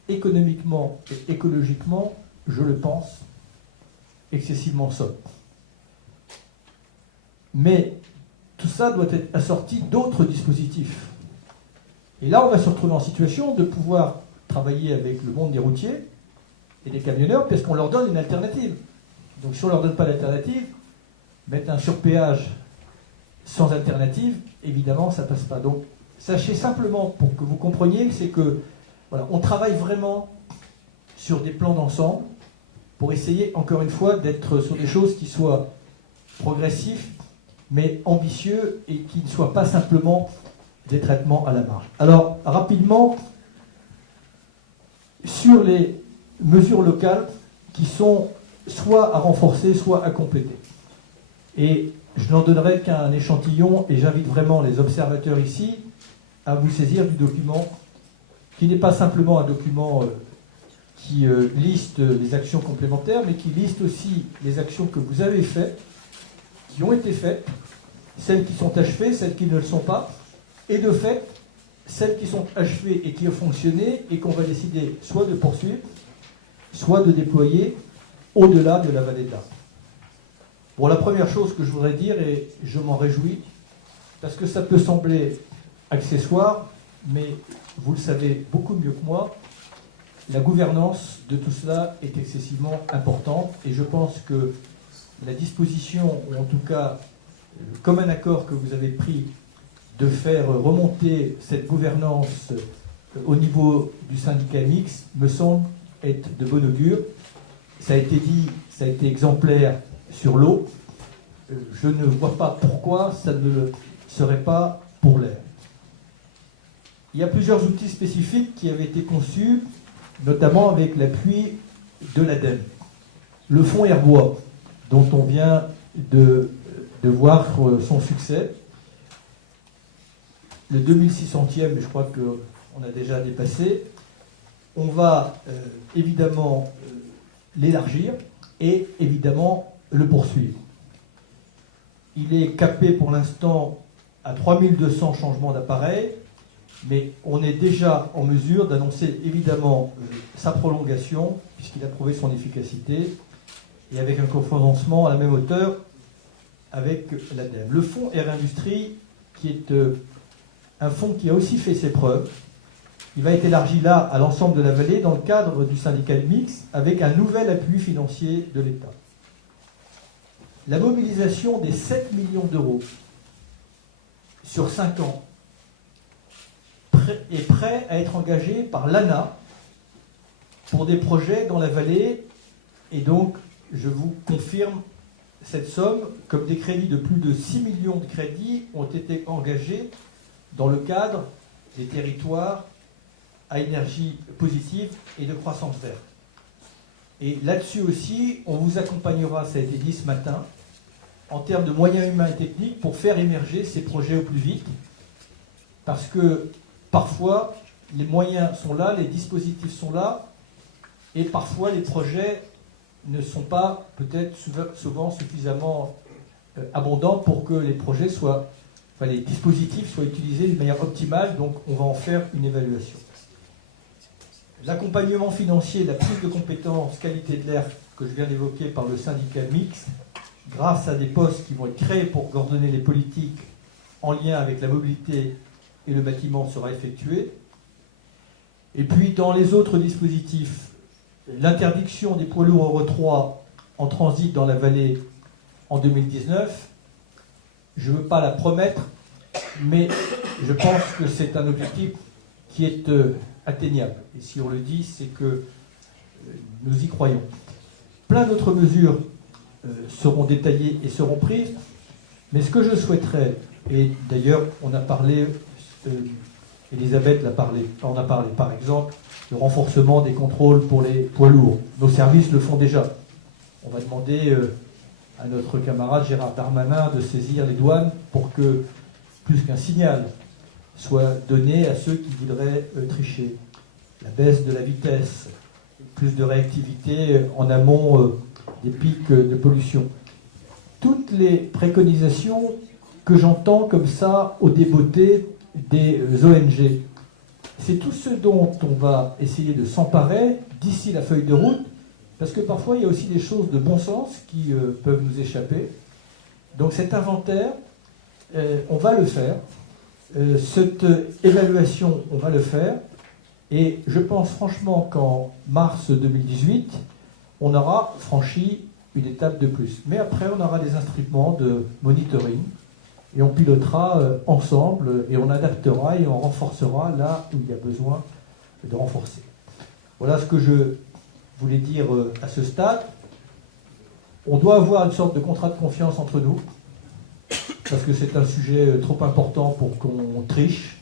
économiquement et écologiquement, je le pense, excessivement sobre. Mais tout ça doit être assorti d'autres dispositifs. Et là, on va se retrouver en situation de pouvoir travailler avec le monde des routiers et des camionneurs parce qu'on leur donne une alternative. Donc si on ne leur donne pas d'alternative, mettre un surpéage sans alternative, évidemment, ça ne passe pas. Donc sachez simplement, pour que vous compreniez, c'est que voilà, on travaille vraiment sur des plans d'ensemble pour essayer, encore une fois, d'être sur des choses qui soient progressifs, mais ambitieux et qui ne soient pas simplement des traitements à la marge. Alors, rapidement, sur les mesures locales qui sont soit à renforcer, soit à compléter. Et je n'en donnerai qu'un échantillon, et j'invite vraiment les observateurs ici à vous saisir du document, qui n'est pas simplement un document qui liste les actions complémentaires, mais qui liste aussi les actions que vous avez faites, qui ont été faites, celles qui sont achevées, celles qui ne le sont pas, et de fait, celles qui sont achevées et qui ont fonctionné et qu'on va décider soit de poursuivre, soit de déployer au-delà de la vallée de l'Arve. Bon, la première chose que je voudrais dire, et je m'en réjouis, parce que ça peut sembler accessoire, mais vous le savez beaucoup mieux que moi, la gouvernance de tout cela est excessivement importante, et je pense que la disposition, ou en tout cas, comme un accord que vous avez pris, de faire remonter cette gouvernance au niveau du syndicat mixte, me semble être de bon augure. Ça a été dit, ça a été exemplaire sur l'eau. Je ne vois pas pourquoi ça ne le serait pas pour l'air. Il y a plusieurs outils spécifiques qui avaient été conçus, notamment avec l'appui de l'ADEME. Le fonds Herbois, dont on vient de voir son succès, le 2600e, mais je crois qu'on a déjà dépassé, on va évidemment l'élargir et évidemment le poursuivre. Il est capé pour l'instant à 3200 changements d'appareil, mais on est déjà en mesure d'annoncer évidemment sa prolongation, puisqu'il a prouvé son efficacité, et avec un cofinancement à la même hauteur avec l'ADEME. Le fonds Air Industrie, qui est un fonds qui a aussi fait ses preuves, il va être élargi là à l'ensemble de la vallée dans le cadre du syndicat mixte avec un nouvel appui financier de l'État. La mobilisation des 7 millions d'euros sur 5 ans est prêt à être engagée par l'ANA pour des projets dans la vallée, et donc je vous confirme cette somme, comme des crédits de plus de 6 millions de crédits ont été engagés dans le cadre des territoires à énergie positive et de croissance verte. Et là-dessus aussi, on vous accompagnera, ça a été dit ce matin, en termes de moyens humains et techniques pour faire émerger ces projets au plus vite, parce que parfois, les moyens sont là, les dispositifs sont là, et parfois les projets ne sont pas peut-être souvent suffisamment abondants pour que les projets soient, enfin les dispositifs soient utilisés de manière optimale, donc on va en faire une évaluation. L'accompagnement financier, la prise de compétences qualité de l'air que je viens d'évoquer par le syndicat mixte, grâce à des postes qui vont être créés pour coordonner les politiques en lien avec la mobilité et le bâtiment, sera effectué. Et puis dans les autres dispositifs, l'interdiction des poids lourds Euro 3 en transit dans la vallée en 2019, je ne veux pas la promettre, mais je pense que c'est un objectif qui est atteignable. Et si on le dit, c'est que nous y croyons. Plein d'autres mesures seront détaillées et seront prises, mais ce que je souhaiterais, et d'ailleurs on a parlé, Elisabeth en a parlé par exemple, le renforcement des contrôles pour les poids lourds. Nos services le font déjà. On va demander à notre camarade Gérard Darmanin de saisir les douanes pour que, plus qu'un signal, soit donné à ceux qui voudraient tricher. La baisse de la vitesse, plus de réactivité en amont des pics de pollution. Toutes les préconisations que j'entends comme ça au débeauté des ONG, c'est tout ce dont on va essayer de s'emparer d'ici la feuille de route, parce que parfois il y a aussi des choses de bon sens qui peuvent nous échapper. Donc cet inventaire, on va le faire. Cette évaluation, on va le faire. Et je pense franchement qu'en mars 2018, on aura franchi une étape de plus. Mais après, on aura des instruments de monitoring et on pilotera ensemble et on adaptera et on renforcera là où il y a besoin de renforcer. Voilà ce que je voulais dire à ce stade. On doit avoir une sorte de contrat de confiance entre nous, parce que c'est un sujet trop important pour qu'on triche.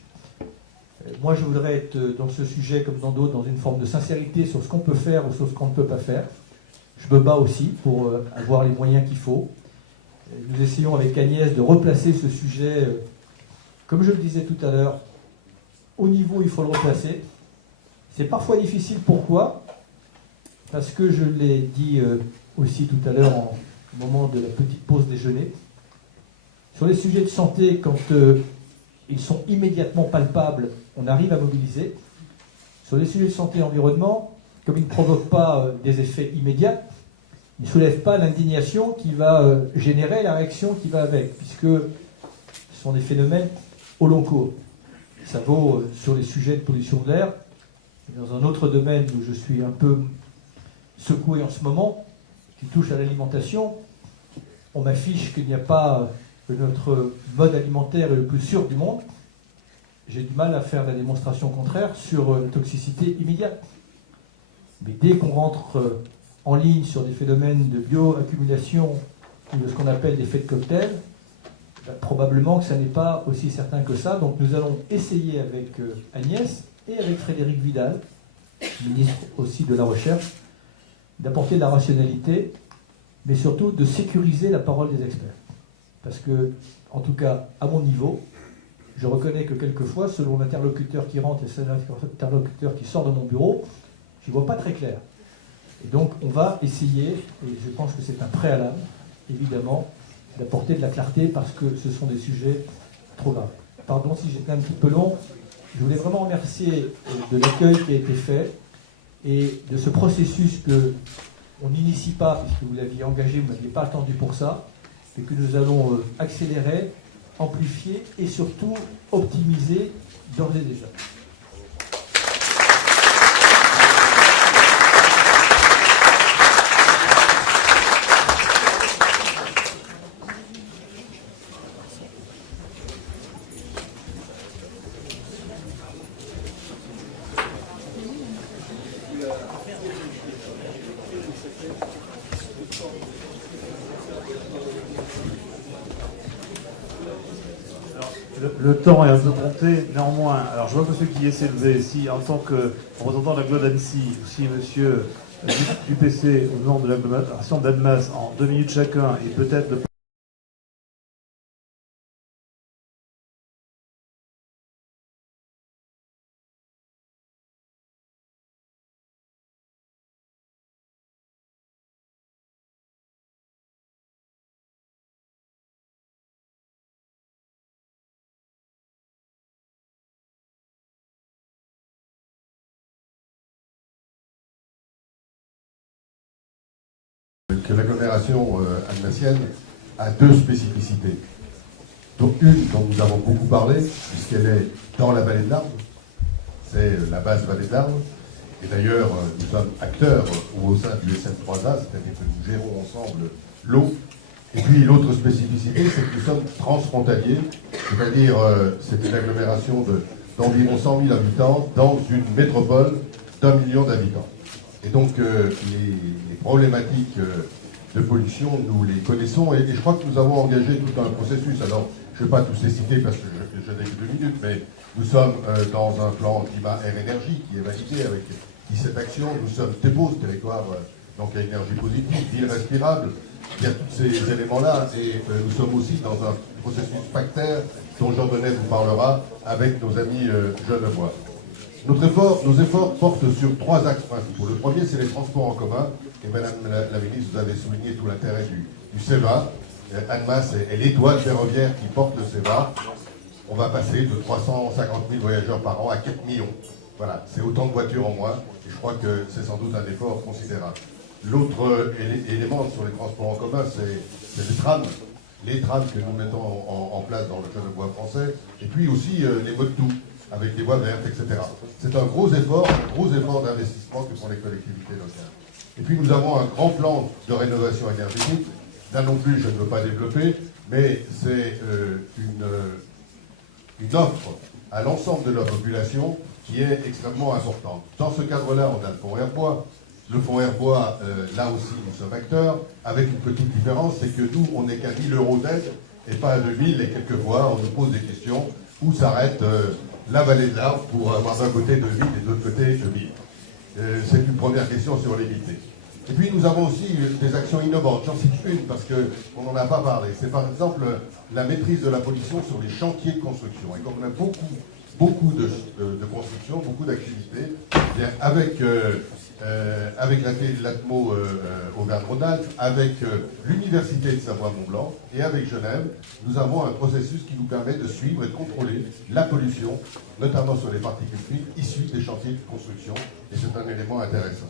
Moi, je voudrais être dans ce sujet, comme dans d'autres, dans une forme de sincérité sur ce qu'on peut faire ou sur ce qu'on ne peut pas faire. Je me bats aussi pour avoir les moyens qu'il faut. Nous essayons avec Agnès de replacer ce sujet, comme je le disais tout à l'heure, au niveau où il faut le replacer. C'est parfois difficile, pourquoi ? Parce que je l'ai dit aussi tout à l'heure au moment de la petite pause déjeuner. Sur les sujets de santé, quand ils sont immédiatement palpables, on arrive à mobiliser. Sur les sujets de santé et environnement, comme ils ne provoquent pas des effets immédiats, ils ne soulèvent pas l'indignation qui va générer la réaction qui va avec, puisque ce sont des phénomènes au long cours. Ça vaut sur les sujets de pollution de l'air. Dans un autre domaine où je suis un peu secoué en ce moment, qui touche à l'alimentation, on m'affiche qu'il n'y a pas que notre mode alimentaire est le plus sûr du monde. J'ai du mal à faire la démonstration contraire sur la toxicité immédiate. Mais dès qu'on rentre en ligne sur des phénomènes de bioaccumulation ou de ce qu'on appelle l'effet de cocktail, probablement que ça n'est pas aussi certain que ça. Donc nous allons essayer avec Agnès et avec Frédéric Vidal, ministre aussi de la Recherche, d'apporter de la rationalité, mais surtout de sécuriser la parole des experts. Parce que, en tout cas, à mon niveau, je reconnais que quelquefois, selon l'interlocuteur qui rentre et selon l'interlocuteur qui sort de mon bureau, je ne vois pas très clair. Et donc, on va essayer, et je pense que c'est un préalable, évidemment, d'apporter de la clarté parce que ce sont des sujets trop graves. Pardon si j'étais un petit peu long. Je voulais vraiment remercier de l'accueil qui a été fait et de ce processus que on n'initie pas, puisque vous l'aviez engagé, vous ne m'aviez pas attendu pour ça, et que nous allons accélérer, amplifier et surtout optimiser d'ores et déjà. Le temps est un peu compté, néanmoins. Alors, je vois que monsieur Guillet s'est levé. Si, en tant que représentant de la Glode Annecy, si monsieur Duplessis, au nom de l'agglomération d'Annemasse, en 2 minutes chacun, et peut-être le que l'agglomération alsacienne a deux spécificités. Donc une dont nous avons beaucoup parlé, puisqu'elle est dans la vallée de l'Arve, c'est la base vallée de l'Arve, et d'ailleurs nous sommes acteurs au sein du SM3A, c'est-à-dire que nous gérons ensemble l'eau. Et puis l'autre spécificité, c'est que nous sommes transfrontaliers, c'est-à-dire c'est une agglomération d'environ 100 000 habitants dans une métropole d'1 million d'habitants. Et donc les problématiques de pollution, nous les connaissons et je crois que nous avons engagé tout un processus. Alors, je ne vais pas tous les citer parce que je n'ai que 2 minutes, mais nous sommes dans un plan climat air énergie qui est validé avec 17 actions. Nous sommes TEPOS, territoire donc à énergie positive, ville respirable. Il y a tous ces éléments-là et nous sommes aussi dans un processus pactaire dont Jean Benet vous parlera avec nos amis genevois. Nos efforts portent sur 3 axes principaux. Le premier, c'est les transports en commun. Et Madame la ministre, vous avez souligné tout l'intérêt du CEVA. Annemasse est l'étoile ferroviaire qui porte le CEVA. On va passer de 350 000 voyageurs par an à 4 millions. Voilà, c'est autant de voitures en moins. Et je crois que c'est sans doute un effort considérable. L'autre élément sur les transports en commun, c'est les trams. Les trams que nous mettons en place dans le Genevois français. Et puis aussi les modes doux, avec les voies vertes, etc. C'est un gros effort d'investissement que font les collectivités locales. Et puis nous avons un grand plan de rénovation énergétique. Là non plus, je ne veux pas développer, mais c'est une offre à l'ensemble de la population qui est extrêmement importante. Dans ce cadre-là, on a le fonds Airbois. Le fonds Airbois, là aussi, nous sommes acteurs, avec une petite différence, c'est que nous, on n'est qu'à 1 000 € d'aide, et pas à 2 000, et quelquefois, on nous pose des questions où s'arrête la vallée de l'Arve pour avoir d'un côté 2 villes et de l'autre côté 2 villes. C'est une première question sur l'équité. Et puis nous avons aussi des actions innovantes. J'en cite une parce qu'on n'en a pas parlé. C'est par exemple la maîtrise de la pollution sur les chantiers de construction. Et comme on a beaucoup de construction, beaucoup d'activités, avec l'ATMO Auvergne-Rhône-Alpes, avec l'Université de Savoie-Mont-Blanc et avec Genève, nous avons un processus qui nous permet de suivre et de contrôler la pollution, notamment sur les particules fines issues des chantiers de construction. Et c'est un élément intéressant.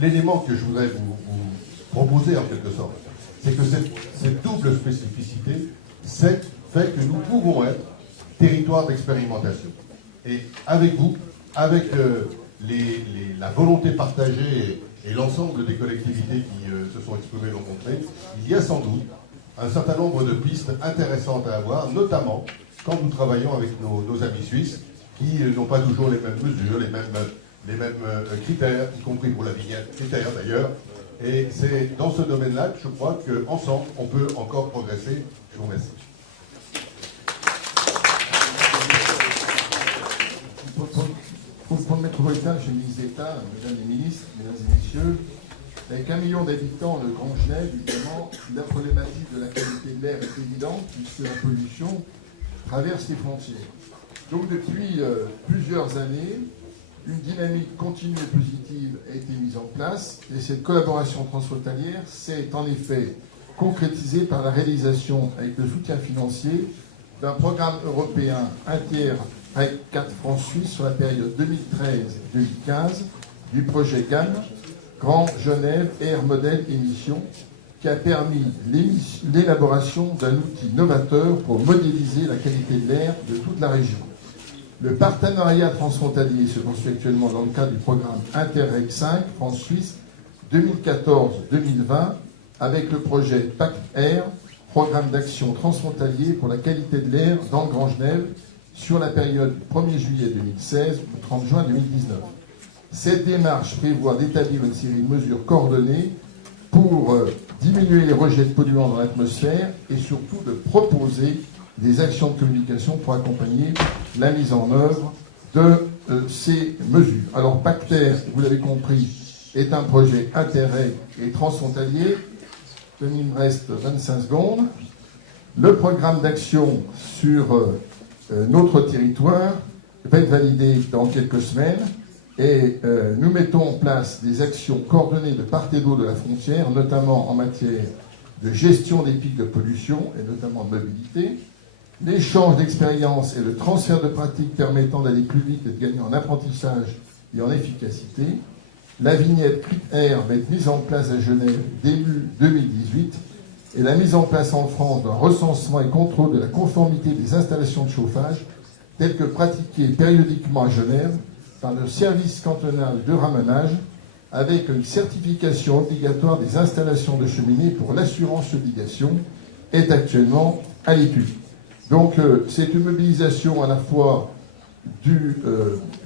L'élément que je voudrais vous proposer en quelque sorte, c'est que cette double spécificité fait que nous pouvons être territoire d'expérimentation. Et avec vous, avec la volonté partagée et l'ensemble des collectivités qui se sont exprimées l'ont montré, il y a sans doute un certain nombre de pistes intéressantes à avoir, notamment quand nous travaillons avec nos amis suisses qui n'ont pas toujours les mêmes mesures, les mêmes critères, y compris pour la vignette critères d'ailleurs. Et c'est dans ce domaine-là que je crois qu'ensemble, on peut encore progresser. Je vous remercie. Pour le métropolitain, chez le ministre d'État, mesdames les ministres, mesdames et messieurs, avec 1 million d'habitants, le Grand Genève, évidemment, la problématique de la qualité de l'air est évidente puisque la pollution traverse les frontières. Donc depuis plusieurs années, une dynamique continue et positive a été mise en place et cette collaboration transfrontalière s'est en effet concrétisée par la réalisation, avec le soutien financier, d'un programme européen inter avec 4 francs suisses sur la période 2013-2015 du projet GAN, Grand Genève Air Modèle Émission, qui a permis l'élaboration d'un outil novateur pour modéliser la qualité de l'air de toute la région. Le partenariat transfrontalier se poursuit actuellement dans le cadre du programme Interreg 5 France-Suisse 2014-2020 avec le projet Pacte Air, programme d'action transfrontalier pour la qualité de l'air dans le Grand Genève sur la période du 1er juillet 2016 au 30 juin 2019. Cette démarche prévoit d'établir une série de mesures coordonnées pour diminuer les rejets de polluants dans l'atmosphère et surtout de proposer des actions de communication pour accompagner la mise en œuvre de ces mesures. Alors Pacte Air, vous l'avez compris, est un projet Interreg et transfrontalier. Il me reste 25 secondes. Le programme d'action sur notre territoire va être validé dans quelques semaines et nous mettons en place des actions coordonnées de part et d'autre de la frontière, notamment en matière de gestion des pics de pollution et notamment de mobilité, l'échange d'expériences et le transfert de pratiques permettant d'aller plus vite et de gagner en apprentissage et en efficacité. La vignette Crit Air va être mise en place à Genève début 2018 et la mise en place en France d'un recensement et contrôle de la conformité des installations de chauffage telles que pratiquées périodiquement à Genève par le service cantonal de ramenage avec une certification obligatoire des installations de cheminées pour l'assurance obligation est actuellement à l'étude. Donc c'est une mobilisation à la fois du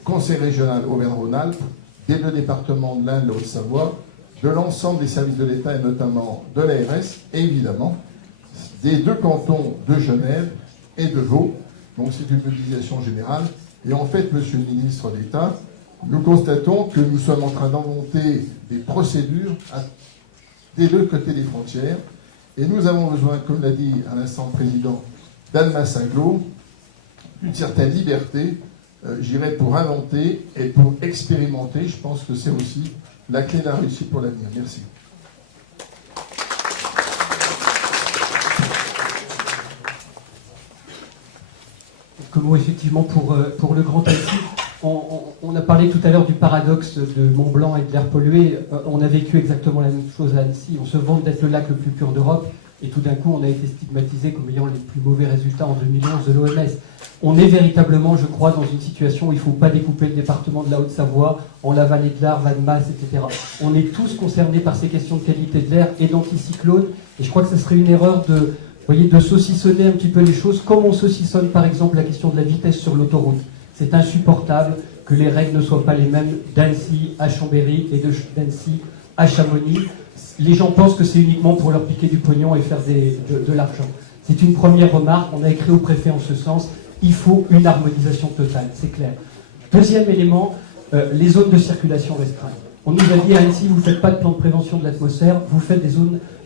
Conseil régional Auvergne-Rhône-Alpes, des deux départements de l'Ain, de la Haute-Savoie, de l'ensemble des services de l'État et notamment de l'ARS, et évidemment des deux cantons de Genève et de Vaud. Donc c'est une mobilisation générale. Et en fait, Monsieur le ministre d'État, nous constatons que nous sommes en train d'inventer des procédures des deux côtés des frontières. Et nous avons besoin, comme l'a dit à l'instant le président d'Alma Singlo, d'une certaine liberté, j'irais, pour inventer et pour expérimenter. Je pense que c'est aussi la clé de la réussite pour l'avenir. Merci. Comme effectivement pour le Grand Annecy, on a parlé tout à l'heure du paradoxe de Mont-Blanc et de l'air pollué. On a vécu exactement la même chose à Annecy. On se vante d'être le lac le plus pur d'Europe et tout d'un coup on a été stigmatisé comme ayant les plus mauvais résultats en 2011 de l'OMS. On est véritablement, je crois, dans une situation où il ne faut pas découper le département de la Haute-Savoie en la vallée de l'Arve, Annemasse, etc. On est tous concernés par ces questions de qualité de l'air et d'anticyclone et je crois que ce serait une erreur de saucissonner un petit peu les choses, comme on saucissonne par exemple la question de la vitesse sur l'autoroute. C'est insupportable que les règles ne soient pas les mêmes d'Annecy à Chambéry et d'Annecy à Chamonix. Les gens pensent que c'est uniquement pour leur piquer du pognon et faire de l'argent. C'est une première remarque, on a écrit au préfet en ce sens, il faut une harmonisation totale, c'est clair. Deuxième élément, les zones de circulation restreintes. On nous a dit à Annecy, vous ne faites pas de plan de prévention de l'atmosphère, vous faites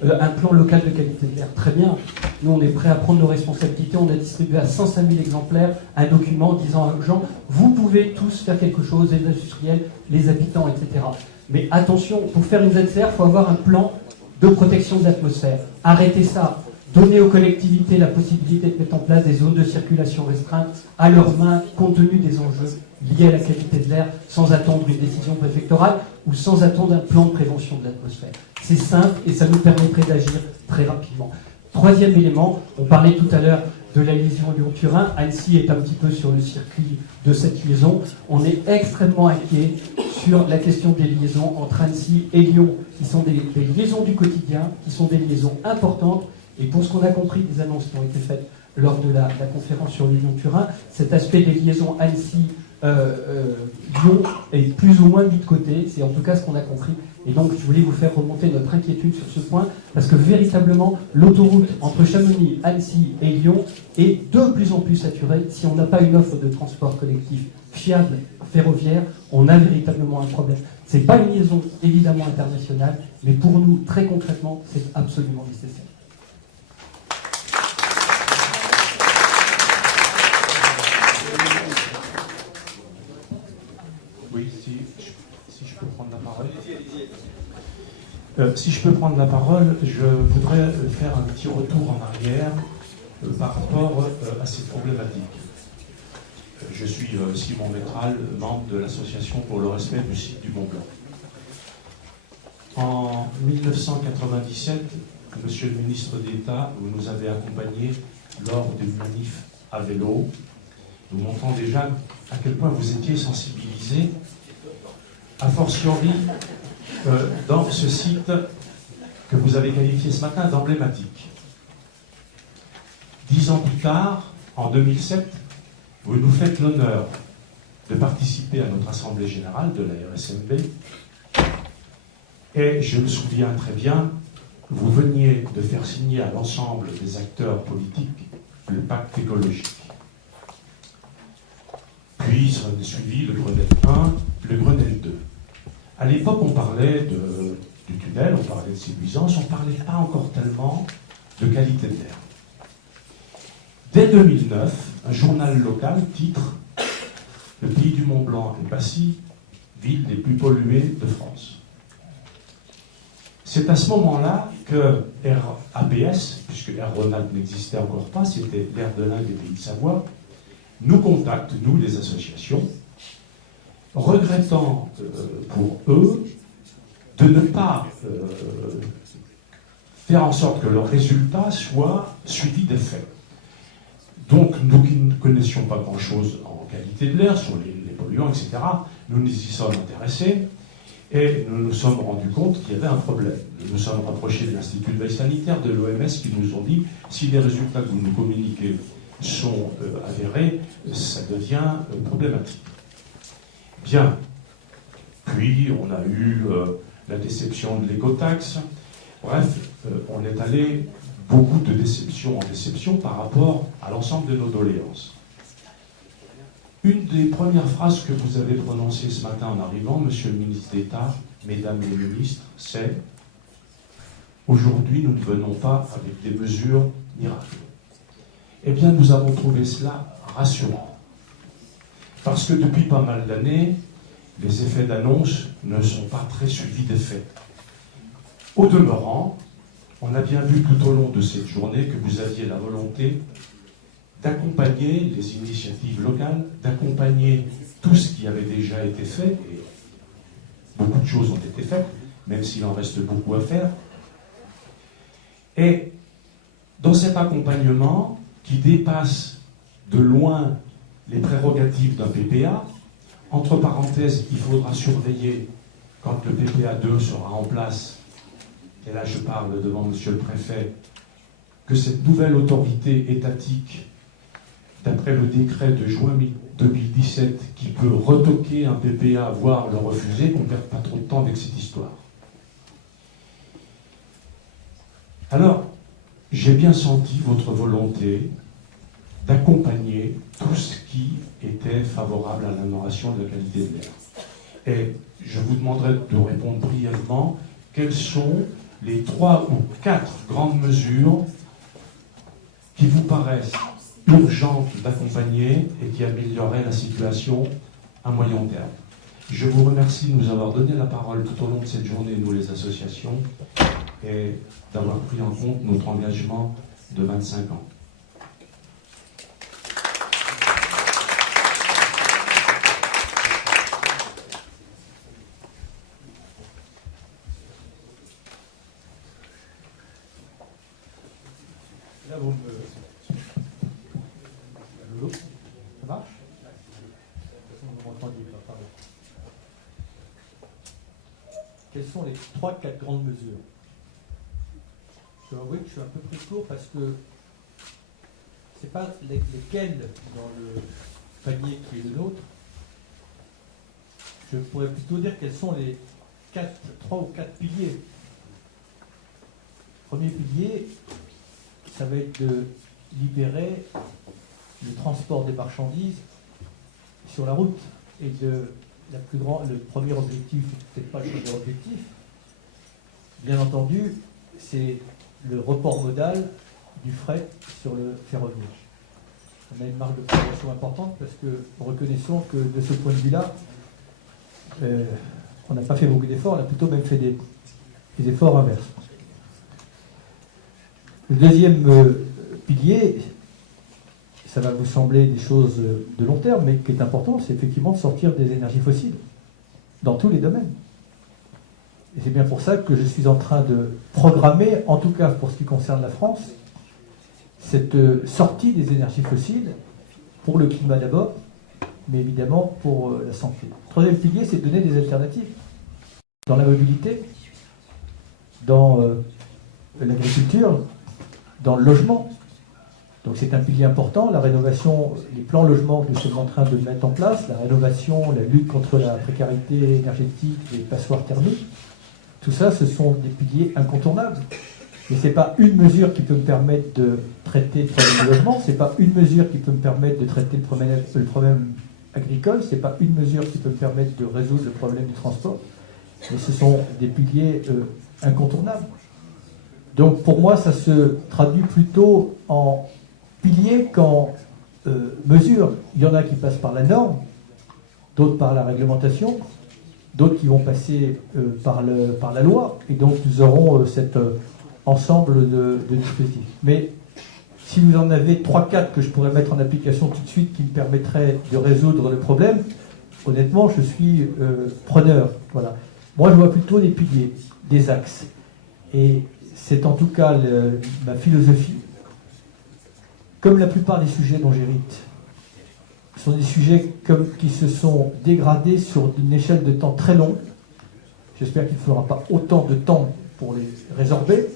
un plan local de qualité de l'air. Très bien, nous on est prêts à prendre nos responsabilités, on a distribué à 105 000 exemplaires un document disant aux gens, vous pouvez tous faire quelque chose, les industriels, les habitants, etc. Mais attention, pour faire une ZCR, il faut avoir un plan de protection de l'atmosphère. Arrêtez ça. Donnez aux collectivités la possibilité de mettre en place des zones de circulation restreintes à leurs mains, compte tenu des enjeux liés à la qualité de l'air, sans attendre une décision préfectorale ou sans attendre un plan de prévention de l'atmosphère. C'est simple et ça nous permettrait d'agir très rapidement. Troisième élément, on parlait tout à l'heure de la liaison Lyon-Turin. Annecy est un petit peu sur le circuit de cette liaison. On est extrêmement inquiet sur la question des liaisons entre Annecy et Lyon, qui sont des liaisons du quotidien, qui sont des liaisons importantes. Et pour ce qu'on a compris des annonces qui ont été faites lors de la conférence sur Lyon-Turin, cet aspect des liaisons Annecy-Lyon est plus ou moins mis de côté. C'est en tout cas ce qu'on a compris. Et donc, je voulais vous faire remonter notre inquiétude sur ce point, parce que véritablement, l'autoroute entre Chamonix, Annecy et Lyon est de plus en plus saturée. Si on n'a pas une offre de transport collectif fiable, ferroviaire, on a véritablement un problème. Ce n'est pas une liaison évidemment internationale, mais pour nous, très concrètement, c'est absolument nécessaire. Oui, si je peux prendre la parole. Si je peux prendre la parole, je voudrais faire un petit retour en arrière par rapport à cette problématique. Je suis Simon Métral, membre de l'association pour le respect du site du Mont-Blanc. En 1997, Monsieur le ministre d'État, vous nous avez accompagnés lors d'une manif à vélo, nous montrant déjà à quel point vous étiez sensibilisés, a fortiori dans ce site que vous avez qualifié ce matin d'emblématique. 10 ans plus tard, en 2007, vous nous faites l'honneur de participer à notre Assemblée Générale de la RSMB. Et je me souviens très bien, vous veniez de faire signer à l'ensemble des acteurs politiques le pacte écologique. Puis, ça a suivi le Grenelle 1, le Grenelle 2. À l'époque, on parlait du tunnel, on parlait de ses nuisances, on ne parlait pas encore tellement de qualité de l'air. Dès 2009, un journal local titre « Le pays du Mont Blanc et Passy, ville les plus polluées de France ». C'est à ce moment-là que RAPS, puisque Air Rhône-Alpes n'existait encore pas, c'était l'air de l'Inde des Pays de Savoie, nous contacte, nous les associations, regrettant pour eux de ne pas faire en sorte que leurs résultats soient suivis d'effets. Donc, nous qui ne connaissions pas grand-chose en qualité de l'air, sur les polluants, etc., nous nous y sommes intéressés et nous nous sommes rendus compte qu'il y avait un problème. Nous nous sommes rapprochés de l'Institut de veille sanitaire, de l'OMS, qui nous ont dit si les résultats que vous nous communiquez sont avérés, ça devient problématique. Bien. Puis, on a eu la déception de l'écotaxe. Bref, on est allé beaucoup de déception en déception par rapport à l'ensemble de nos doléances. Une des premières phrases que vous avez prononcées ce matin en arrivant, Monsieur le ministre d'État, Mesdames les ministres, c'est « Aujourd'hui, nous ne venons pas avec des mesures miracles ». Eh bien, nous avons trouvé cela rassurant. Parce que depuis pas mal d'années, les effets d'annonce ne sont pas très suivis d'effets. Au demeurant, on a bien vu tout au long de cette journée que vous aviez la volonté d'accompagner les initiatives locales, d'accompagner tout ce qui avait déjà été fait, et beaucoup de choses ont été faites, même s'il en reste beaucoup à faire. Et dans cet accompagnement, qui dépasse de loin les prérogatives d'un PPA, entre parenthèses, il faudra surveiller quand le PPA 2 sera en place, et là je parle devant Monsieur le Préfet, que cette nouvelle autorité étatique, d'après le décret de juin 2017, qui peut retoquer un PPA, voire le refuser, qu'on ne perde pas trop de temps avec cette histoire. Alors, j'ai bien senti votre volonté d'accompagner tout ce qui était favorable à l'amélioration de la qualité de l'air. Et je vous demanderai de répondre brièvement quelles sont les 3 ou 4 grandes mesures qui vous paraissent urgentes d'accompagner et qui amélioreraient la situation à moyen terme. Je vous remercie de nous avoir donné la parole tout au long de cette journée, nous les associations, et d'avoir pris en compte notre engagement de 25 ans. Là, vous me... Allô ? Ça marche ? Vous m'entendiez pas, pardon. Quelles sont les 3-4 grandes mesures ? Je dois avouer que je suis un peu pris de court parce que c'est pas lesquelles dans le panier qui est le nôtre. Je pourrais plutôt dire quels sont les 3 ou 4 piliers. Premier pilier, ça va être de libérer le transport des marchandises sur la route. Et le premier objectif, peut-être pas le premier objectif, bien entendu, c'est le report modal du fret sur le ferroviaire. On a une marge de progression importante parce que reconnaissons que de ce point de vue-là, on n'a pas fait beaucoup d'efforts, on a plutôt même fait des efforts inverses. Le deuxième pilier, ça va vous sembler des choses de long terme, mais qui est important, c'est effectivement de sortir des énergies fossiles dans tous les domaines. Et c'est bien pour ça que je suis en train de programmer, en tout cas pour ce qui concerne la France, cette sortie des énergies fossiles, pour le climat d'abord, mais évidemment pour la santé. Le troisième pilier, c'est de donner des alternatives dans la mobilité, dans l'agriculture, dans le logement. Donc c'est un pilier important, la rénovation, les plans logement que nous sommes en train de mettre en place, la rénovation, la lutte contre la précarité énergétique, les passoires thermiques, tout ça, ce sont des piliers incontournables. Et ce n'est pas une mesure qui peut me permettre de traiter le problème du logement, ce n'est pas une mesure qui peut me permettre de traiter le problème agricole, ce n'est pas une mesure qui peut me permettre de résoudre le problème du transport, mais ce sont des piliers incontournables. Donc pour moi, ça se traduit plutôt en piliers qu'en mesures. Il y en a qui passent par la norme, d'autres par la réglementation, d'autres qui vont passer par la loi, et donc nous aurons cet ensemble de dispositifs. Mais si vous en avez 3-4 que je pourrais mettre en application tout de suite qui me permettraient de résoudre le problème, honnêtement, je suis preneur. Voilà. Moi, je vois plutôt des piliers, des axes. Et c'est en tout cas ma philosophie. Comme la plupart des sujets dont j'hérite, ce sont des sujets qui se sont dégradés sur une échelle de temps très longue. J'espère qu'il ne faudra pas autant de temps pour les résorber,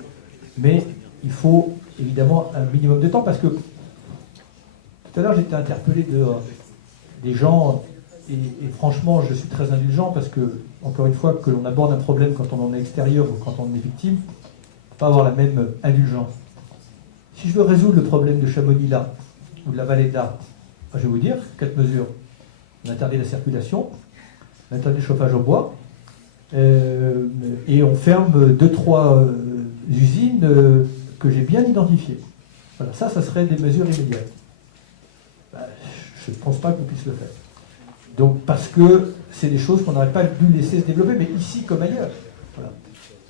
mais il faut évidemment un minimum de temps, parce que tout à l'heure j'étais interpellé des gens, et franchement je suis très indulgent, parce que, encore une fois, que l'on aborde un problème quand on en est extérieur ou quand on est victime, il ne faut pas avoir la même indulgence. Si je veux résoudre le problème de Chamonix là, ou de la vallée de l'Arve, je vais vous dire 4 mesures. On interdit la circulation, on interdit le chauffage au bois, et on ferme 2-3 usines que j'ai bien identifiées. Voilà, ça serait des mesures immédiates. Je ne pense pas qu'on puisse le faire. Donc, parce que c'est des choses qu'on n'aurait pas dû laisser se développer, mais ici comme ailleurs. Voilà.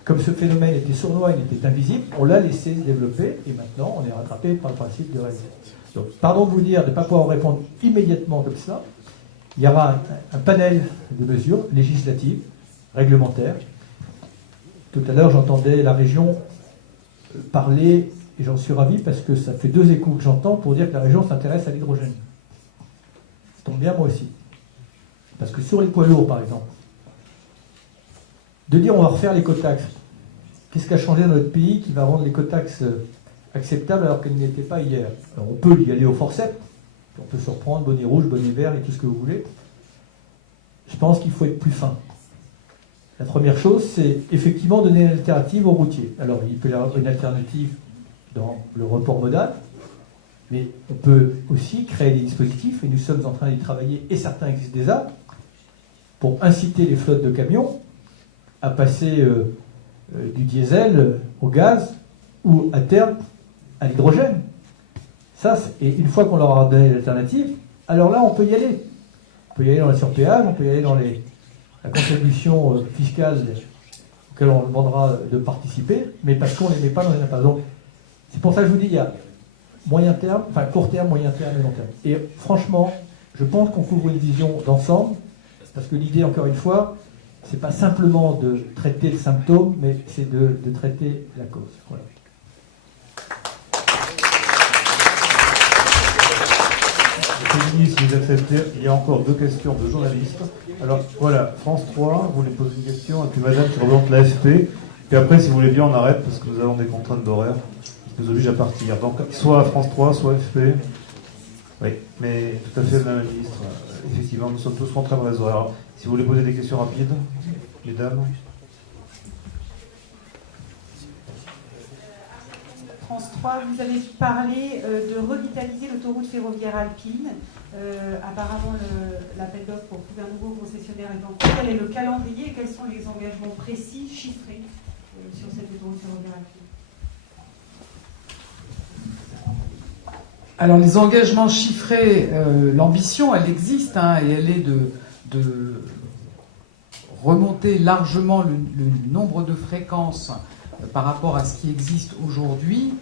Comme ce phénomène était sournois, il était invisible, on l'a laissé se développer, et maintenant on est rattrapé par le principe de réalité. Donc, pardon de vous dire de ne pas pouvoir répondre immédiatement comme ça. Il y aura un panel de mesures législatives, réglementaires. Tout à l'heure, j'entendais la région parler, et j'en suis ravi parce que ça fait 2 échos que j'entends pour dire que la région s'intéresse à l'hydrogène. Ça tombe bien, moi aussi. Parce que sur les poids lourds, par exemple, de dire on va refaire l'écotaxe, qu'est-ce qui a changé dans notre pays qui va rendre l'écotaxe acceptable alors qu'elle n'y était pas hier? Alors on peut y aller au forceps, on peut se reprendre bonnet rouge, bonnet vert et tout ce que vous voulez. Je pense qu'il faut être plus fin. La première chose, c'est effectivement donner une alternative aux routiers. Alors il peut y avoir une alternative dans le report modal, mais on peut aussi créer des dispositifs, et nous sommes en train d'y travailler, et certains existent déjà, pour inciter les flottes de camions à passer du diesel au gaz, ou à terme à l'hydrogène. Ça, et une fois qu'on leur aura donné l'alternative, alors là, on peut y aller. On peut y aller dans la surpéage, on peut y aller dans la contribution fiscale auquel on demandera de participer, mais parce qu'on ne les met pas dans les impôts. Donc, c'est pour ça que je vous dis, il y a moyen terme, enfin court terme, moyen terme et long terme. Et franchement, je pense qu'on couvre une vision d'ensemble, parce que l'idée, encore une fois, c'est pas simplement de traiter le symptôme, mais c'est de traiter la cause. Voilà. Monsieur le ministre, vous acceptez, il y a encore 2 questions de journalistes. Alors voilà, France 3, vous voulez poser une question, et puis madame qui représente l'AFP. Puis après, si vous voulez bien, on arrête, parce que nous avons des contraintes d'horaire qui nous obligent à partir. Donc soit France 3, soit AFP. Oui, mais tout à fait, madame la ministre. Effectivement, nous sommes tous contraints par les horaires. Si vous voulez poser des questions rapides, mesdames. France 3, vous avez parlé de revitaliser l'autoroute ferroviaire alpine. Apparemment, l'appel d'offres pour trouver un nouveau concessionnaire est en cours. Quel est le calendrier et quels sont les engagements précis, chiffrés, sur cette autoroute ferroviaire alpine? Alors, les engagements chiffrés, l'ambition, elle existe, hein, et elle est de remonter largement le nombre de fréquences par rapport à ce qui existe aujourd'hui,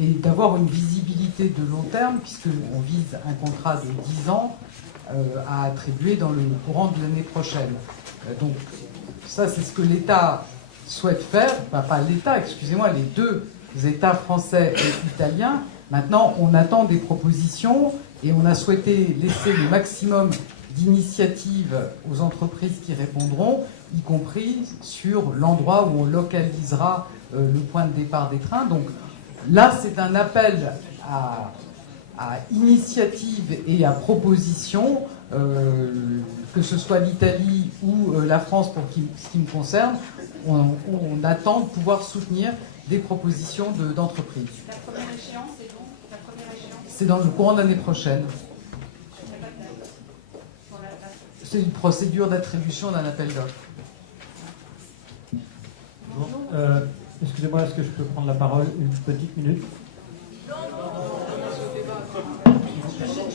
et d'avoir une visibilité de long terme, puisqu'on vise un contrat de 10 ans à attribuer dans le courant de l'année prochaine. Donc ça, c'est ce que l'État souhaite faire, pas l'État, excusez-moi, les deux États français et italiens. Maintenant, on attend des propositions et on a souhaité laisser le maximum d'initiatives aux entreprises qui répondront, y compris sur l'endroit où on localisera le point de départ des trains. Donc là, c'est un appel à initiative et à proposition, que ce soit l'Italie ou la France pour ce qui me concerne. On attend de pouvoir soutenir des propositions d'entreprises. La première échéance, c'est donc C'est dans le courant de l'année prochaine. C'est une procédure d'attribution d'un appel d'offres. Excusez-moi, est-ce que je peux prendre la parole une petite minute? Je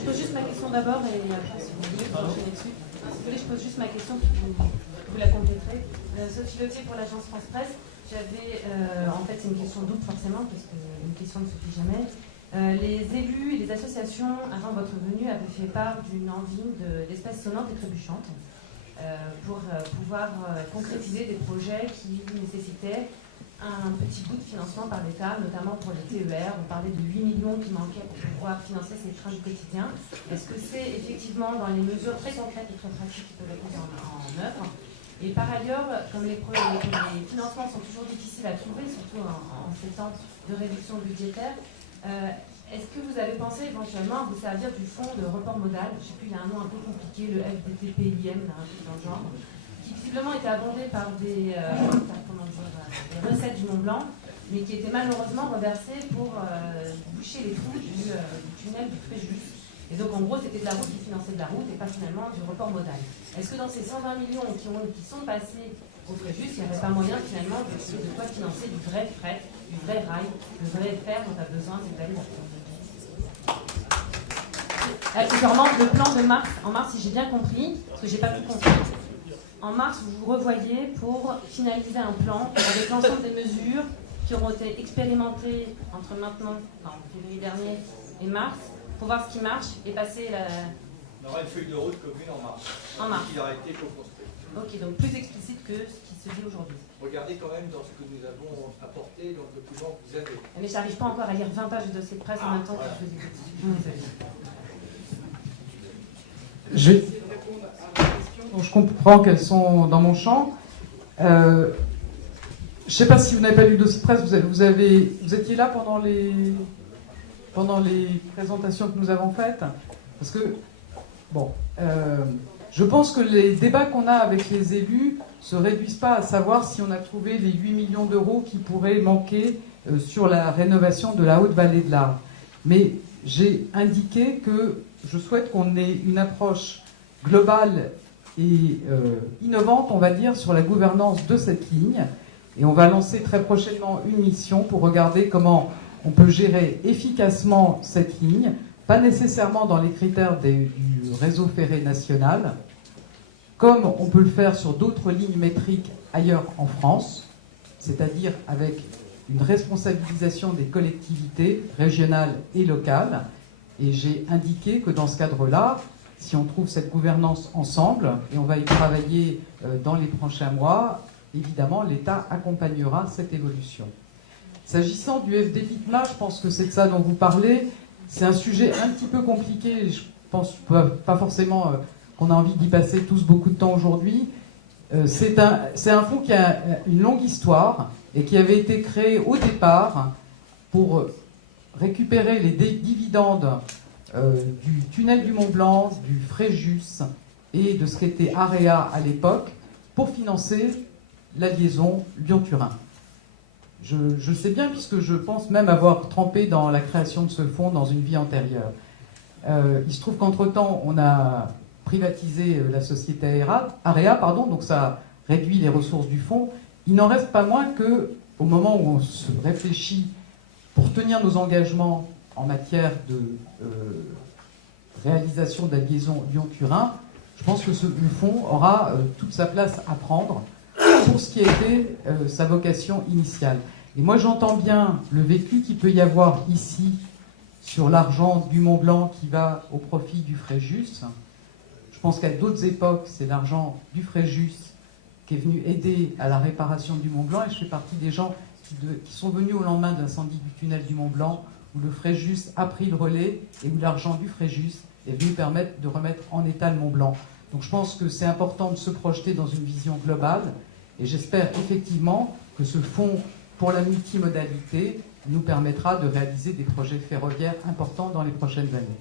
pose juste ma question d'abord et après, si vous voulez, vous enchaînez dessus. Si vous voulez, je pose juste ma question, puis vous la compléterez. Sophie Lotier pour l'agence France Presse. J'avais, en fait, c'est une question double forcément, parce que une question ne suffit jamais. Les élus et les associations, avant votre venue, avaient fait part d'une envie d'espèces sonnantes et trébuchantes pour pouvoir concrétiser des projets qui nécessitaient un petit bout de financement par l'État, notamment pour les TER. On parlait de 8 millions qui manquaient pour pouvoir financer ces trains du quotidien. Est-ce que c'est effectivement dans les mesures très concrètes et très pratiques qui peuvent être mises en œuvre? Et par ailleurs, comme les financements sont toujours difficiles à trouver, surtout en ces temps de réduction budgétaire, est-ce que vous avez pensé éventuellement à vous servir du fonds de report modal? Je ne sais plus, il y a un nom un peu compliqué, le FDTPIM, un truc dans le genre, qui visiblement était abondé par des recettes du Mont Blanc, mais qui était malheureusement reversé pour boucher les trous du tunnel du Fréjus. Et donc en gros, c'était de la route qui finançait de la route et pas finalement du report modal. Est-ce que dans ces 120 millions qui sont passés au Fréjus, il n'y aurait pas moyen finalement de quoi financer du vrai fret, du vrai rail, le vrai fer dont a besoin cette vallée Accessoirement, le plan de mars, en mars, si j'ai bien compris, parce que j'ai pas tout compris, en mars, vous vous revoyez pour finaliser un plan avec l'ensemble des mesures qui auront été expérimentées entre maintenant, février dernier et mars, pour voir ce qui marche et passer la... On aura une feuille de route commune en mars. En mars. Qui aura été co-construite. Ok, donc plus explicite que ce qui se dit aujourd'hui. Regardez quand même dans ce que nous avons apporté, dans le document que vous avez. Mais je n'arrive pas encore à lire 20 pages de dossier de presse en même temps que je vous écoute. Je comprends qu'elles sont dans mon champ. Je ne sais pas si vous n'avez pas lu le dossier de presse, vous étiez là pendant les présentations que nous avons faites. Parce que, je pense que les débats qu'on a avec les élus ne se réduisent pas à savoir si on a trouvé les 8 millions d'euros qui pourraient manquer sur la rénovation de la Haute-Vallée de l'Arve. Mais j'ai indiqué que je souhaite qu'on ait une approche globale et innovante, on va dire, sur la gouvernance de cette ligne. Et on va lancer très prochainement une mission pour regarder comment on peut gérer efficacement cette ligne, pas nécessairement dans les critères du réseau ferré national, comme on peut le faire sur d'autres lignes métriques ailleurs en France, c'est-à-dire avec une responsabilisation des collectivités régionales et locales. Et j'ai indiqué que dans ce cadre-là, si on trouve cette gouvernance ensemble, et on va y travailler dans les prochains mois, évidemment, l'État accompagnera cette évolution. S'agissant du FDPITMA, je pense que c'est de ça dont vous parlez. C'est un sujet un petit peu compliqué. Je pense pas forcément qu'on a envie d'y passer tous beaucoup de temps aujourd'hui. C'est un fonds qui a une longue histoire et qui avait été créé au départ pour récupérer les dividendes du tunnel du Mont Blanc, du Fréjus et de ce qu'était AREA à l'époque pour financer la liaison Lyon-Turin. Je sais bien, puisque je pense même avoir trempé dans la création de ce fonds dans une vie antérieure. Il se trouve qu'entre-temps, on a privatisé la société AREA, donc ça réduit les ressources du fonds. Il n'en reste pas moins qu'au moment où on se réfléchit pour tenir nos engagements en matière de réalisation de la liaison Lyon-Turin, je pense que le fonds aura toute sa place à prendre pour ce qui a été sa vocation initiale. Et moi, j'entends bien le vécu qu'il peut y avoir ici sur l'argent du Mont Blanc qui va au profit du Fréjus. Je pense qu'à d'autres époques, c'est l'argent du Fréjus qui est venu aider à la réparation du Mont Blanc, et je fais partie des gens qui sont venus au lendemain de l'incendie du tunnel du Mont Blanc, où le Fréjus a pris le relais et où l'argent du Fréjus est venu permettre de remettre en état le Mont Blanc. Donc je pense que c'est important de se projeter dans une vision globale, et j'espère effectivement que ce fonds pour la multimodalité nous permettra de réaliser des projets ferroviaires importants dans les prochaines années.